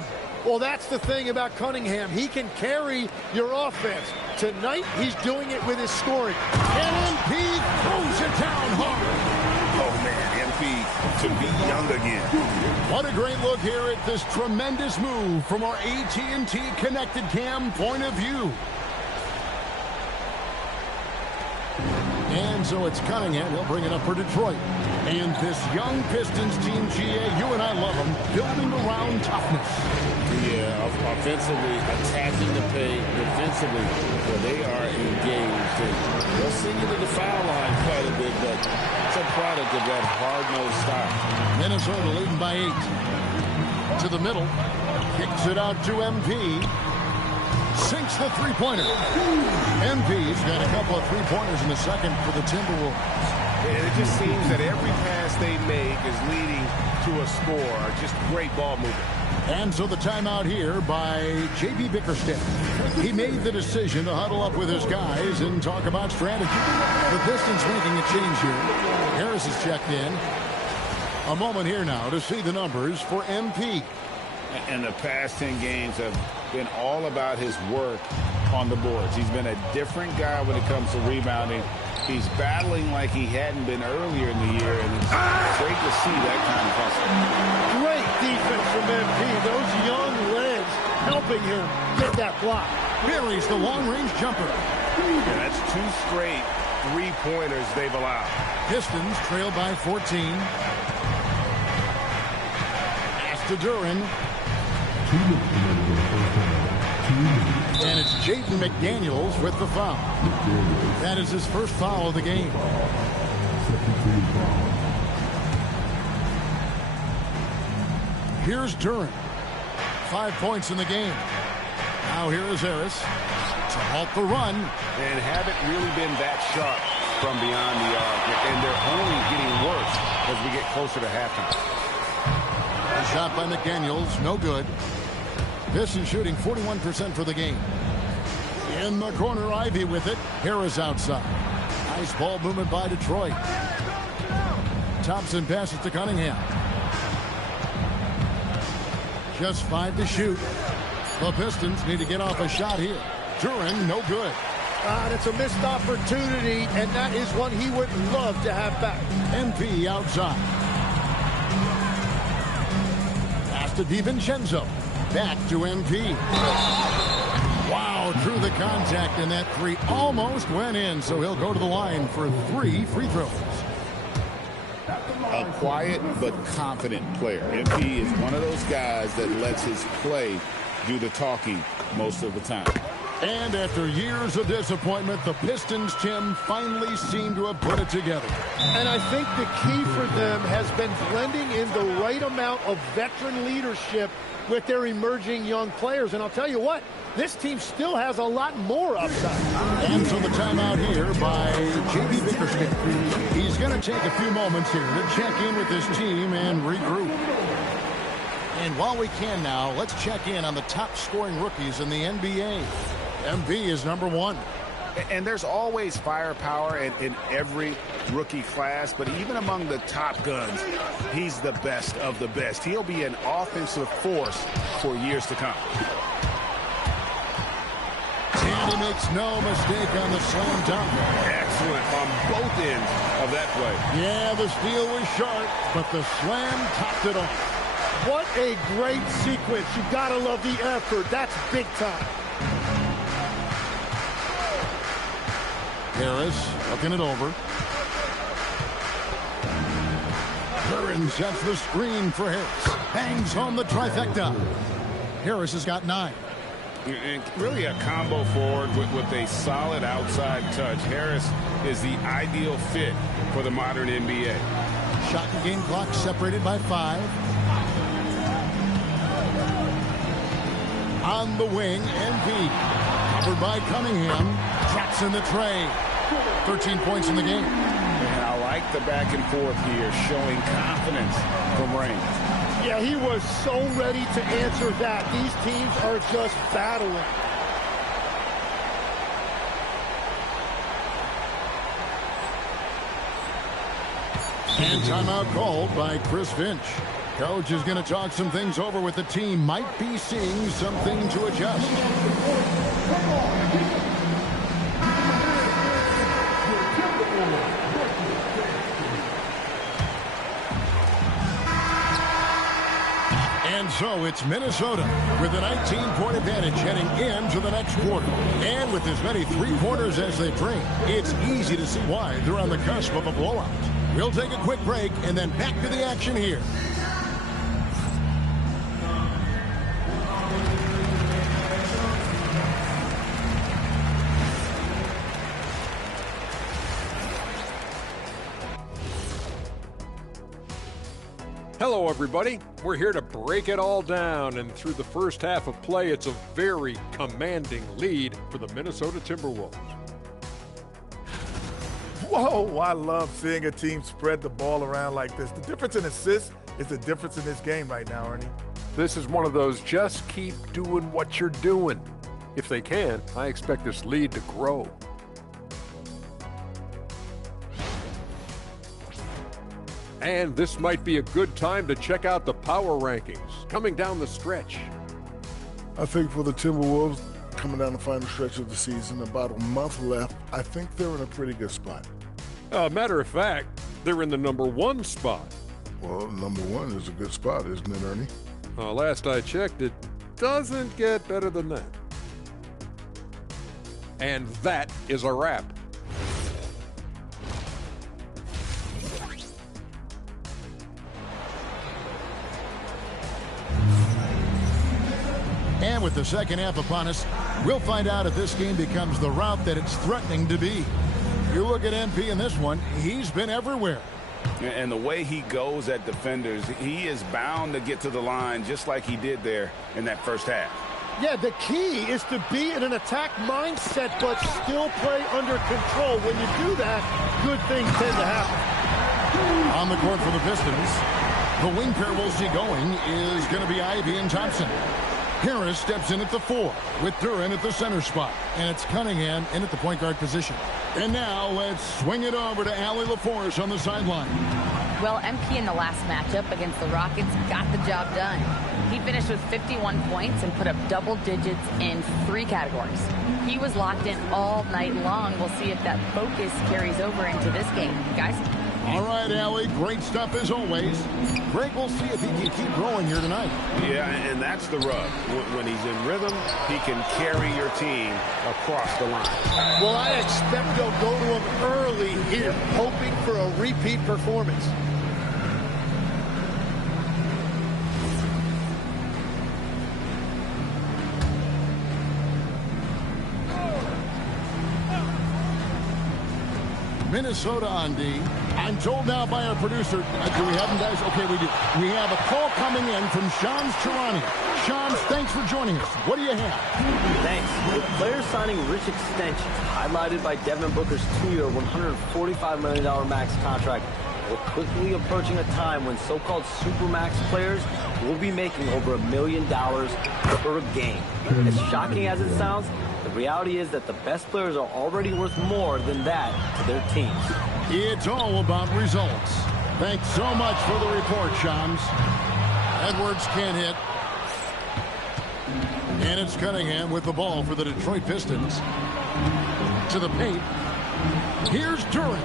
Well, that's the thing about Cunningham. He can carry your offense. Tonight, he's doing it with his scoring. And MP throws it down hard. Oh, man, MP to be young again. What a great look here at this tremendous move from our AT&T Connected Cam point of view. And so it's Cunningham. He'll bring it up for Detroit. And this young Pistons team, GA, you and I love them, building around toughness. Yeah, offensively, attacking the paint, defensively, well, they are engaged. And they'll send you to the foul line quite a bit, but it's a product of that hard-nosed style. Minnesota leading by 8. To the middle. Kicks it out to MP. Sinks the three-pointer. MP's got a couple of three-pointers in the second for the Timberwolves. And it just seems that every pass they make is leading to a score. Just great ball movement. And so the timeout here by J.B. Bickerstaff. He made the decision to huddle up with his guys and talk about strategy. The Pistons making a change here. Harris is checked in. A moment here now to see the numbers for MP. And the past 10 games have been all about his work on the boards. He's been a different guy when it comes to rebounding. He's battling like he hadn't been earlier in the year, and it's great to see that kind of hustle. Great defense from MP. Those young legs helping him get that block. Buries the long-range jumper. Yeah, that's 2 straight three-pointers they've allowed. Pistons trail by 14. Pass to Duran. And it's Jaden McDaniels with the foul. That is his first foul of the game. Here's Duran. 5 points in the game. Now here is Harris to halt the run. And haven't really been that sharp from beyond the arc. And they're only getting worse as we get closer to halftime. A shot by McDaniels, no good. Pistons shooting 41% for the game. In the corner, Ivy with it. Harris outside. Nice ball movement by Detroit. Thompson passes to Cunningham. Just 5 to shoot. The Pistons need to get off a shot here. Duran, no good. That's a missed opportunity, and that is one he would love to have back. MP outside. Pass to DiVincenzo. Back to MP. Wow, through the contact, and that three almost went in, so he'll go to the line for 3 free throws. A quiet but confident player. MP is one of those guys that lets his play do the talking most of the time. And after years of disappointment, the Pistons, Tim, finally seem to have put it together. And I think the key for them has been blending in the right amount of veteran leadership with their emerging young players. And I'll tell you what, this team still has a lot more upside. And so the timeout here by J.B. Bickerstaff. He's going to take a few moments here to check in with his team and regroup. And while we can now, let's check in on the top scoring rookies in the NBA. MP is number 1. And there's always firepower in every rookie class, but even among the top guns, he's the best of the best. He'll be an offensive force for years to come. And he makes no mistake on the slam dunk. Excellent on both ends of that play. Yeah, the steal was sharp, but the slam topped it off. What a great sequence. You gotta love the effort. That's big time. Harris looking it over. Curran sets the screen for Harris. Bangs home the trifecta. Harris has got 9. And really a combo forward with a solid outside touch. Harris is the ideal fit for the modern NBA. Shot and game clock separated by 5. On the wing, MP. Covered by Cunningham. Traps in the tray. 13 points in the game. And I like the back and forth here, showing confidence from Rain. Yeah, he was so ready to answer that. These teams are just battling. And timeout called by Chris Finch. Coach is going to talk some things over with the team. Might be seeing something to adjust. And so it's Minnesota with a 19-point advantage heading into the next quarter. And with as many three-pointers as they bring, it's easy to see why they're on the cusp of a blowout. We'll take a quick break and then back to the action here. Hello, everybody. We're here to break it all down, and through the first half of play, it's a very commanding lead for the Minnesota Timberwolves. Whoa, I love seeing a team spread the ball around like this. The difference in assists is the difference in this game right now, Ernie. This is one of those just keep doing what you're doing. If they can, I expect this lead to grow. And this might be a good time to check out the power rankings coming down the stretch. I think for the Timberwolves, coming down the final stretch of the season, about a month left, I think they're in a pretty good spot. Matter of fact, they're in the #1 spot. Well, #1 is a good spot, isn't it, Ernie? Last I checked, it doesn't get better than that. And that is a wrap. And with the second half upon us, we'll find out if this game becomes the rout that it's threatening to be. You look at MP in this one, he's been everywhere. And the way he goes at defenders, he is bound to get to the line just like he did there in that first half. Yeah, the key is to be in an attack mindset but still play under control. When you do that, good things tend to happen. On the court for the Pistons, the wing pair we'll see going is going to be Ivy and Thompson. Harris steps in at the 4 with Duren at the center spot. And it's Cunningham in at the point guard position. And now let's swing it over to Allie LaForce on the sideline. Well, MP in the last matchup against the Rockets got the job done. He finished with 51 points and put up double digits in 3 categories. He was locked in all night long. We'll see if that focus carries over into this game. Guys? All right, Allie, great stuff as always. Greg, we'll see if he can keep growing here tonight. Yeah, and that's the rub. When he's in rhythm, he can carry your team across the line. Well, I expect they'll go to him early here, hoping for a repeat performance. Minnesota on D. I'm told now by our producer, do we have them, guys? Okay, we do. We have a call coming in from Shams Charania. Shams, thanks for joining us. What do you have? Thanks. With players signing rich extensions, highlighted by Devin Booker's 2-year, $145 million max contract, we're quickly approaching a time when so-called supermax players will be making over $1 million per game. As shocking as it sounds, the reality is that the best players are already worth more than that to their teams. It's all about results. Thanks so much for the report, Shams. Edwards can't hit. And it's Cunningham with the ball for the Detroit Pistons. To the paint. Here's Duren.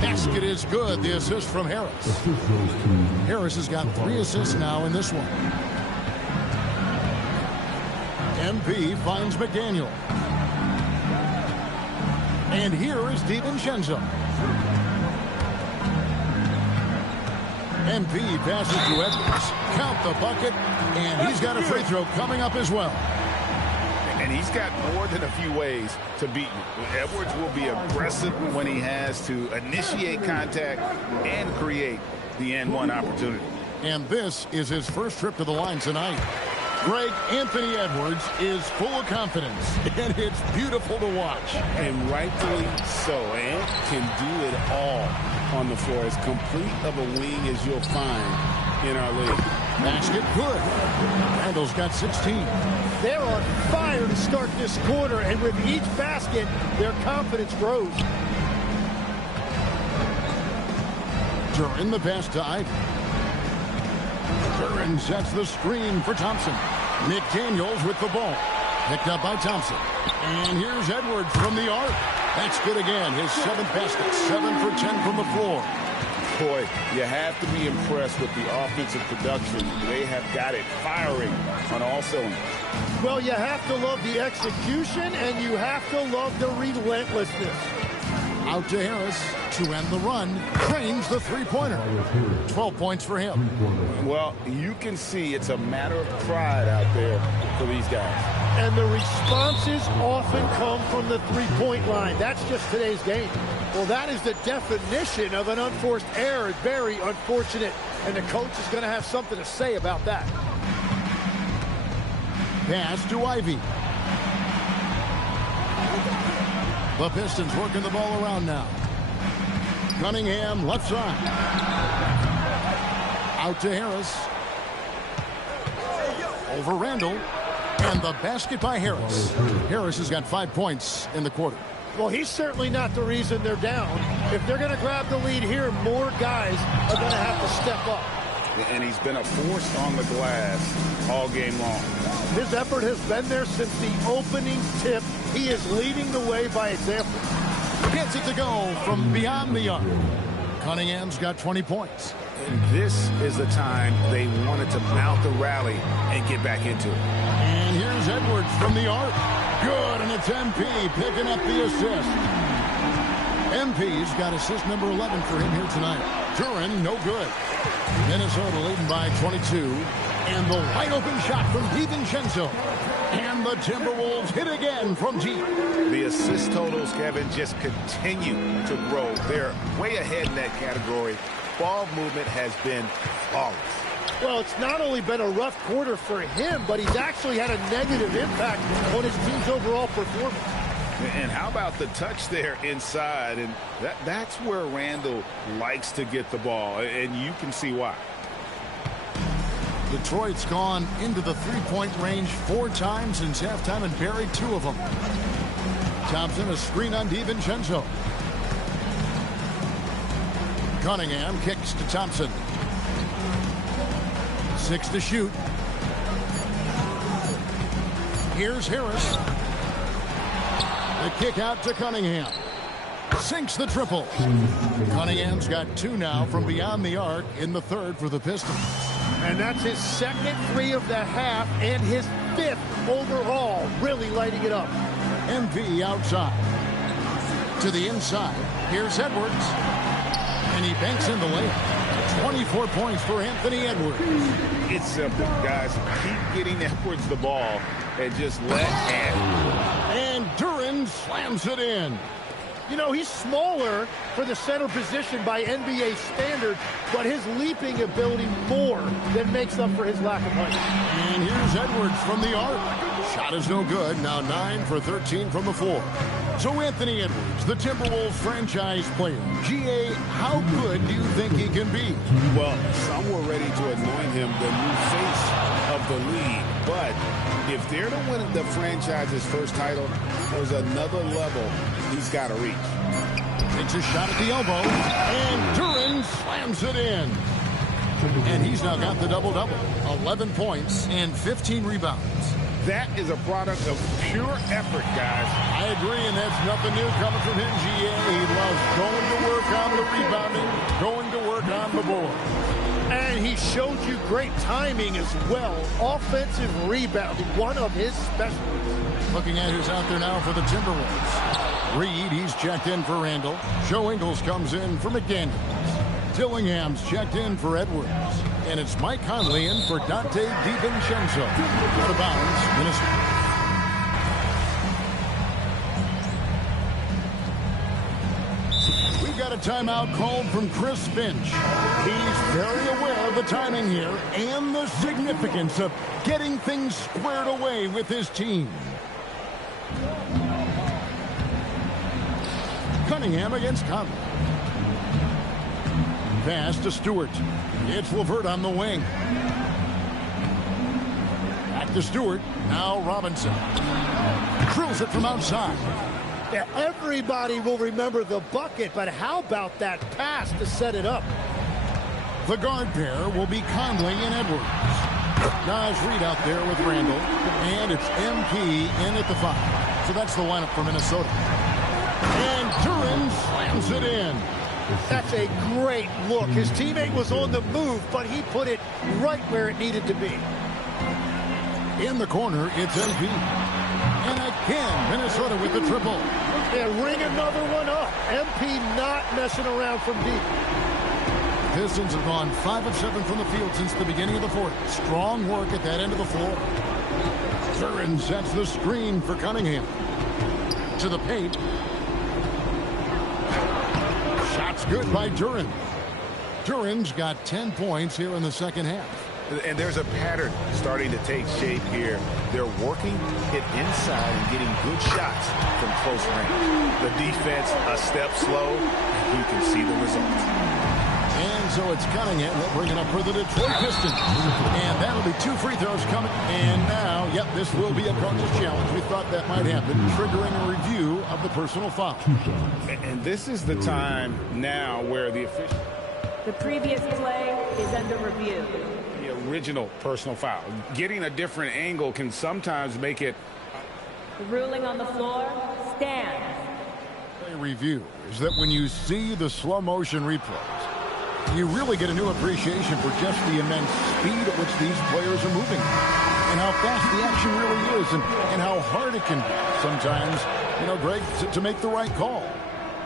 Basket is good. The assist from Harris. Harris has got 3 assists now in this one. MP finds McDaniel. And here is DiVincenzo. MP passes to Edwards. Count the bucket. And he's got a free throw coming up as well. And he's got more than a few ways to beat you. Edwards will be aggressive when he has to initiate contact and create the N1 opportunity. And this is his first trip to the line tonight. Greg, Anthony Edwards is full of confidence, and it's beautiful to watch. And rightfully so. Ant can do it all on the floor. As complete of a wing as you'll find in our league. Basket good. Randall's got 16. They're on fire to start this quarter, and with each basket, their confidence grows. Duren the pass to Ivy. Duren sets the screen for Thompson. McDaniels with the ball. Picked up by Thompson. And here's Edwards from the arc. That's good again. His 7th basket. 7 for 10 from the floor. Boy, you have to be impressed with the offensive production. They have got it firing on all cylinders. Well, you have to love the execution, and you have to love the relentlessness. Out to Harris to end the run. Trains the three-pointer. 12 points for him. Well, you can see it's a matter of pride out there for these guys. And the responses often come from the three-point line. That's just today's game. Well, that is the definition of an unforced error. Very unfortunate. And the coach is going to have something to say about that. Pass to Ivy. The Pistons working the ball around now. Cunningham left side. Out to Harris. Over Randall. And the basket by Harris. Harris has got 5 points in the quarter. Well, he's certainly not the reason they're down. If they're going to grab the lead here, more guys are going to have to step up. And he's been a force on the glass all game long. His effort has been there since the opening tip. He is leading the way by example. Gets it to go from beyond the arc. Cunningham's got 20 points. And this is the time they wanted to mount the rally and get back into it. And here's Edwards from the arc. Good, and it's MP picking up the assist. MP's got assist number 11 for him here tonight. Duren, no good. Minnesota leading by 22. And the wide open shot from DiVincenzo. And the Timberwolves hit again from deep. The assist totals, Kevin, just continue to grow. They're way ahead in that category. Ball movement has been flawless. Well, it's not only been a rough quarter for him, but he's actually had a negative impact on his team's overall performance. And how about the touch there inside? And that's where Randall likes to get the ball, and you can see why. Detroit's gone into the three-point range 4 times since halftime and buried 2 of them. Thompson, a screen on DiVincenzo. Cunningham kicks to Thompson. 6 to shoot. Here's Harris. The kick out to Cunningham. sinks the triple. Cunningham's got 2 now from beyond the arc in the third for the Pistons. And that's his second 3 of the half and his 5th overall, really lighting it up. MP outside. To the inside. Here's Edwards. And he banks in the layup. 24 points for Anthony Edwards. It's simple, guys. Keep getting Edwards the ball and just let him. And Duren slams it in. You know, he's smaller for the center position by NBA standards, but his leaping ability more than makes up for his lack of height. And here's Edwards from the arc. Shot is no good. Now 9 for 13 from the floor. So Anthony Edwards, the Timberwolves franchise player. GA, how good do you think he can be? Well, some were ready to anoint him the new face of the league. But if they're to win the franchise's first title, there's another level he's got to reach. Takes a shot at the elbow, and Duren slams it in. And he's now got the double-double. 11 points and 15 rebounds. That is a product of pure effort, guys. I agree, and that's nothing new coming from him, GA. He loves going to work on the rebounding, going to work on the board. And he showed you great timing as well. Offensive rebounding, one of his specialties. Looking at who's out there now for the Timberwolves. Reed, he's checked in for Randall. Joe Ingles comes in for McDaniels. Dillingham's checked in for Edwards. And it's Mike Conley in for Dante DiVincenzo. Out of bounds, Minnesota. We've got a timeout called from Chris Finch. He's very aware of the timing here and the significance of getting things squared away with his team. Cunningham against Conley. Pass to Stewart. It's LeVert on the wing. Back to Stewart. Now Robinson. Drills it from outside. Yeah, everybody will remember the bucket, but how about that pass to set it up? The guard pair will be Conley and Edwards. Naz Reid out there with Randall. And it's MP in at the 5. So that's the lineup for Minnesota. And Duren slams it in. That's a great look. His teammate was on the move, but he put it right where it needed to be. In the corner, it's MP. And again, Minnesota with the triple. And ring another one up. MP not messing around from deep. Pistons have gone 5 of 7 from the field since the beginning of the fourth. Strong work at that end of the floor. Duren sets the screen for Cunningham. To the paint. Shots good by Duren. Duren's got 10 points here in the second half. And there's a pattern starting to take shape here. They're working it inside and getting good shots from close range. The defense a step slow. You can see the results. And so it's Cunningham will bring it up for the Detroit Pistons. And that'll be 2 free throws coming. And now, yep, this will be a bonus challenge. We thought that might happen, triggering a review of the personal foul. And this is the time now where the official... The previous play is under review. The original personal foul. Getting a different angle can sometimes make it... The ruling on the floor stands. A review is that when you see the slow motion replays, you really get a new appreciation for just the immense speed at which these players are moving and how fast the action really is and how hard it can be sometimes, you know, Greg, to make the right call.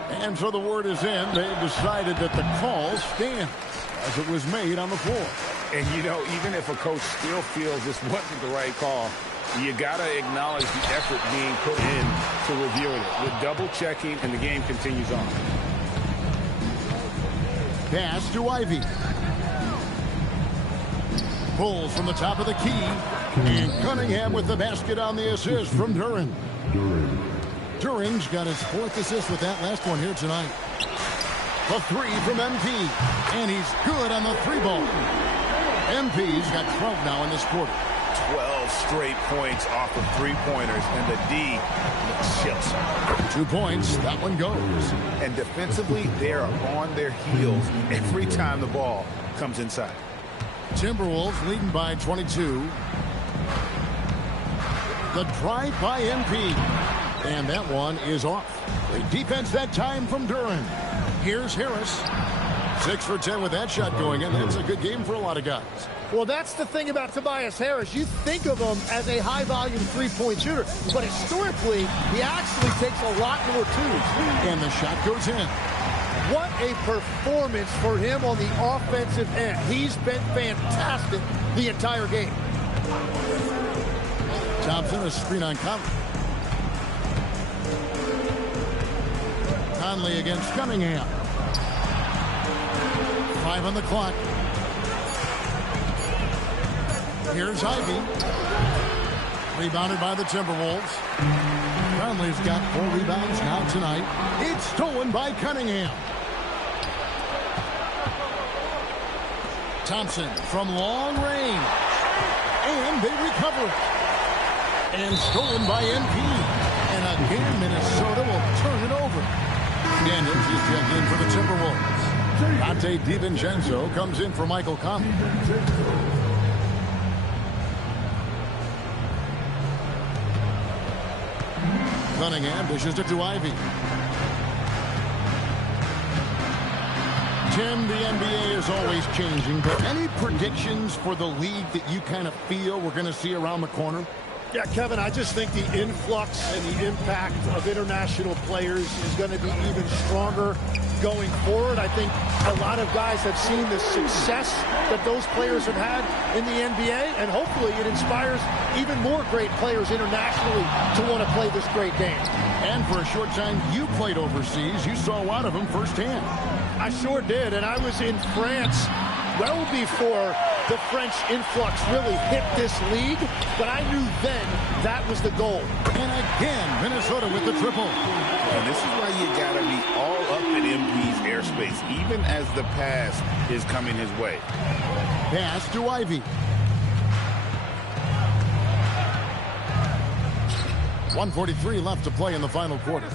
And so the word is in. They've decided that the call stands as it was made on the floor. And, you know, even if a coach still feels this wasn't the right call, you got to acknowledge the effort being put in to reviewing it with double checking, and the game continues on. Pass to Ivy. Pulls from the top of the key. And Cunningham with the basket on the assist from Duren. Duren's got his 4th assist with that last one here tonight. The 3 from MP. And he's good on the 3-ball. MP's got 12 now in this quarter. 12 straight points off of 3-pointers, and the D looks chips. 2 points, that one goes. And defensively, they are on their heels every time the ball comes inside. Timberwolves leading by 22. The drive by MP. And that one is off. Great defense that time from Duren. Here's Harris. 6 for 10 with that shot going in. That's a good game for a lot of guys. Well, that's the thing about Tobias Harris. You think of him as a high-volume three-point shooter, but historically, he actually takes a lot more twos. And the shot goes in. What a performance for him on the offensive end. He's been fantastic the entire game. Thompson, a screen on Conley. Conley against Cunningham. 5 on the clock. Here's Ivy. Rebounded by the Timberwolves. Conley's got 4 rebounds now tonight. It's stolen by Cunningham. Thompson from long range. And they recover it. And stolen by NP. And again, Minnesota will turn it over. Daniels is checked in for the Timberwolves. Dante DiVincenzo comes in for Michael Conley. Cunningham dishes it to Ivy. Tim, the NBA is always changing, but any predictions for the league that you kind of feel we're going to see around the corner? Yeah, Kevin, I just think the influx and the impact of international players is going to be even stronger going forward. I think a lot of guys have seen the success that those players have had in the NBA, and hopefully it inspires even more great players internationally to want to play this great game. And for a short time, you played overseas. You saw a lot of them firsthand. I sure did, and I was in France well before the French influx really hit this league, but I knew then that was the goal. And again, Minnesota with the triple. And this is why you got to be all up in MP's airspace, even as the pass is coming his way. Pass to Ivy. .143 left to play in the final quarter.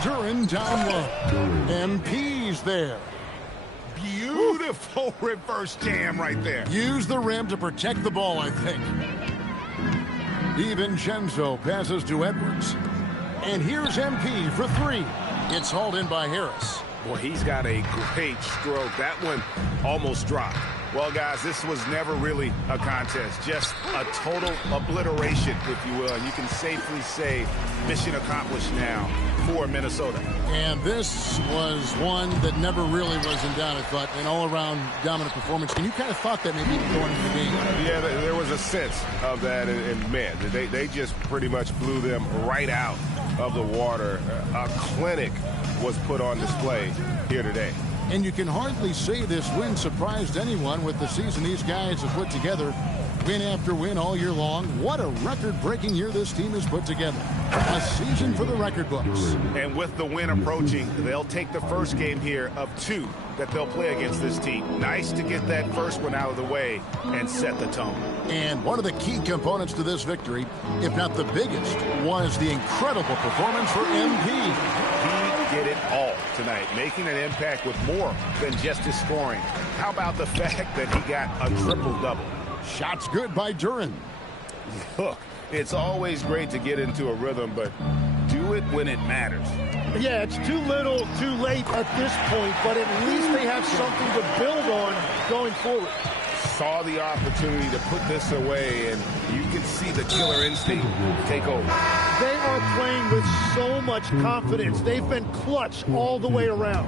Duren down low. MP's there. Beautiful reverse jam right there. Use the rim to protect the ball, I think. DiVincenzo passes to Edwards. And here's MP for 3. It's hauled in by Harris. Boy, he's got a great stroke. That one almost dropped. Well, guys, this was never really a contest. Just a total obliteration, if you will. And you can safely say mission accomplished now for Minnesota. And this was one that never really was in doubt, I thought. An all-around dominant performance. And you kind of thought that maybe going into the game. Yeah, there was a sense of that. And man, they just pretty much blew them right out of the water. A clinic was put on display here today. And you can hardly say this win surprised anyone with the season these guys have put together. Win after win all year long. What a record-breaking year this team has put together. A season for the record books. And with the win approaching, they'll take the first game here of 2 that they'll play against this team. Nice to get that first one out of the way and set the tone. And one of the key components to this victory, if not the biggest, was the incredible performance for MP. He did it all tonight, making an impact with more than just his scoring. How about the fact that he got a triple-double? Shots good by Duren. Look, it's always great to get into a rhythm, but do it when it matters. Yeah, it's too little, too late at this point, but at least they have something to build on going forward. Saw the opportunity to put this away, and you can see the killer instinct take over. They are playing with so much confidence. They've been clutch all the way around.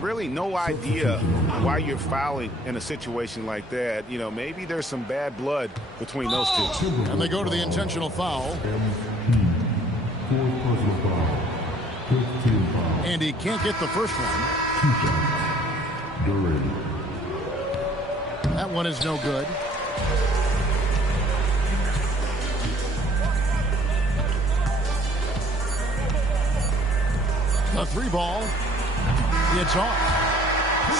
Really no idea why you're fouling in a situation like that. You know, maybe there's some bad blood between those two. And they go to the intentional foul. And he can't get the first one. That one is no good. The 3 ball. It's off.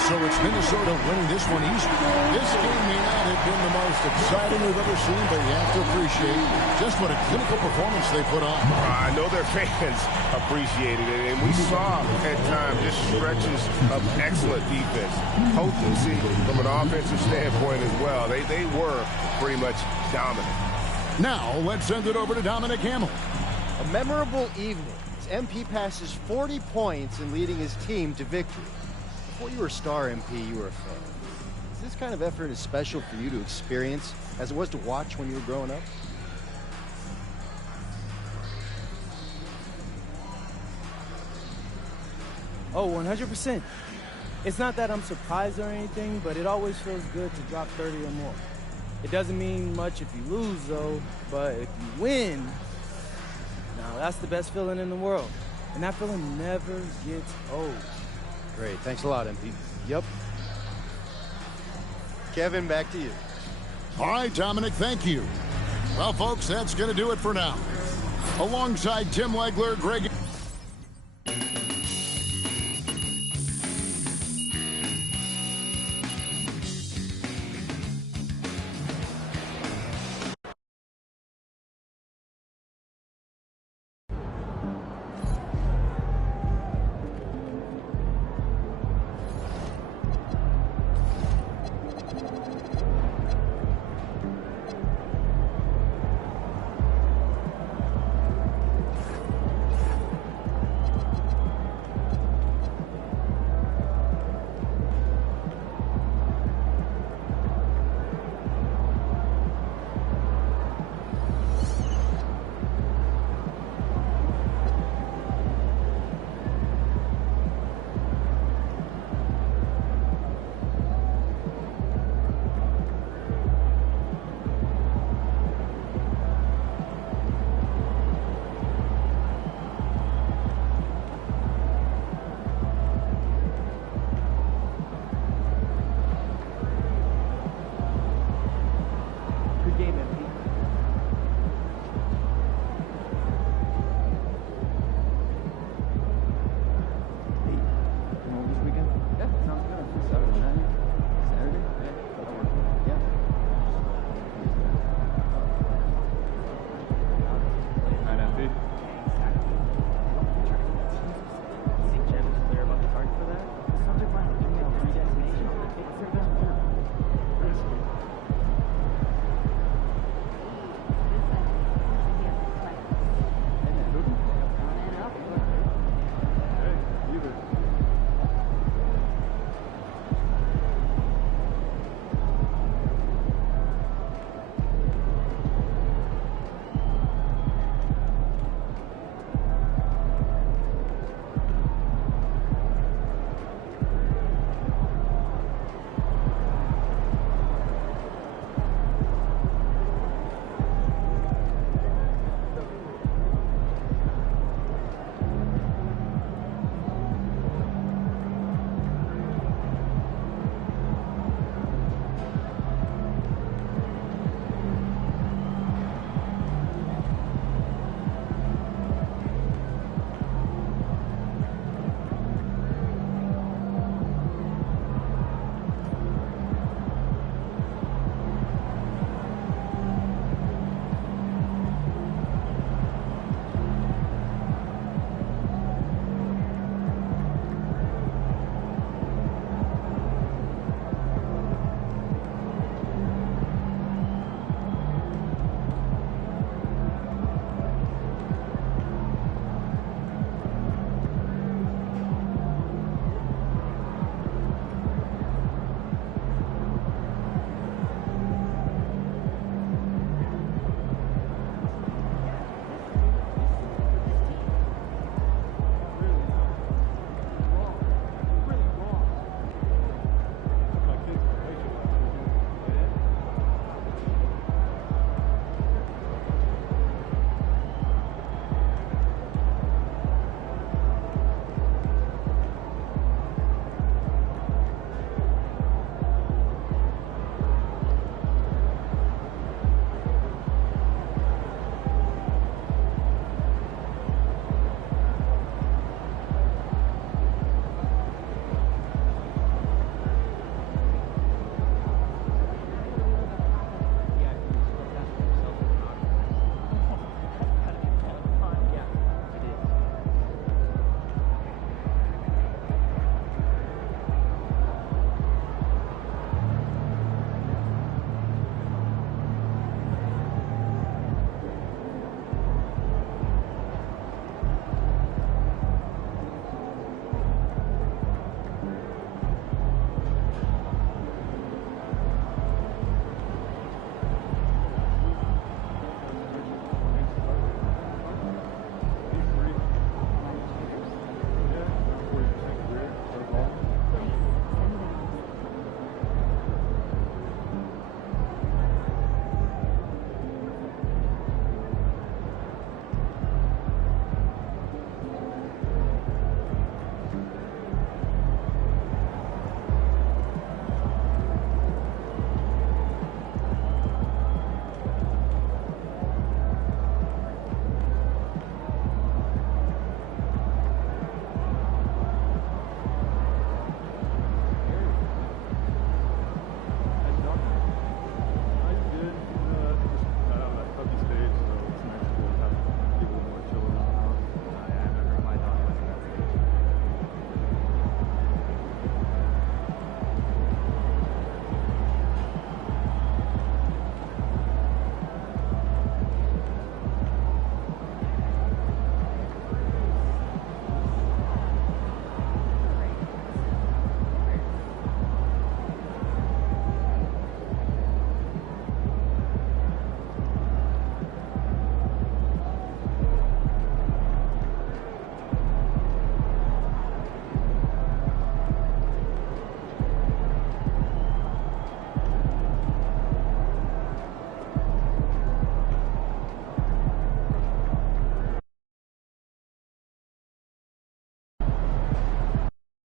So it's Minnesota winning this one easy. This game may not have been the most exciting we've ever seen, but you have to appreciate just what a clinical performance they put on. I know their fans appreciated it, and we saw at times just stretches of excellent defense. Potency from an offensive standpoint as well. They were pretty much dominant. Now, let's send it over to Dominic Hamill. A memorable evening as MP passes 40 points in leading his team to victory. Before you were a star, MP, you were a fan. Is this kind of effort as special for you to experience as it was to watch when you were growing up? Oh, 100%. It's not that I'm surprised or anything, but it always feels good to drop 30 or more. It doesn't mean much if you lose, though, but if you win, now that's the best feeling in the world. And that feeling never gets old. Great. Thanks a lot, MP. Yep. Kevin, back to you. All right, Dominic, thank you. Well, folks, that's going to do it for now. Alongside Tim Legler, Greg...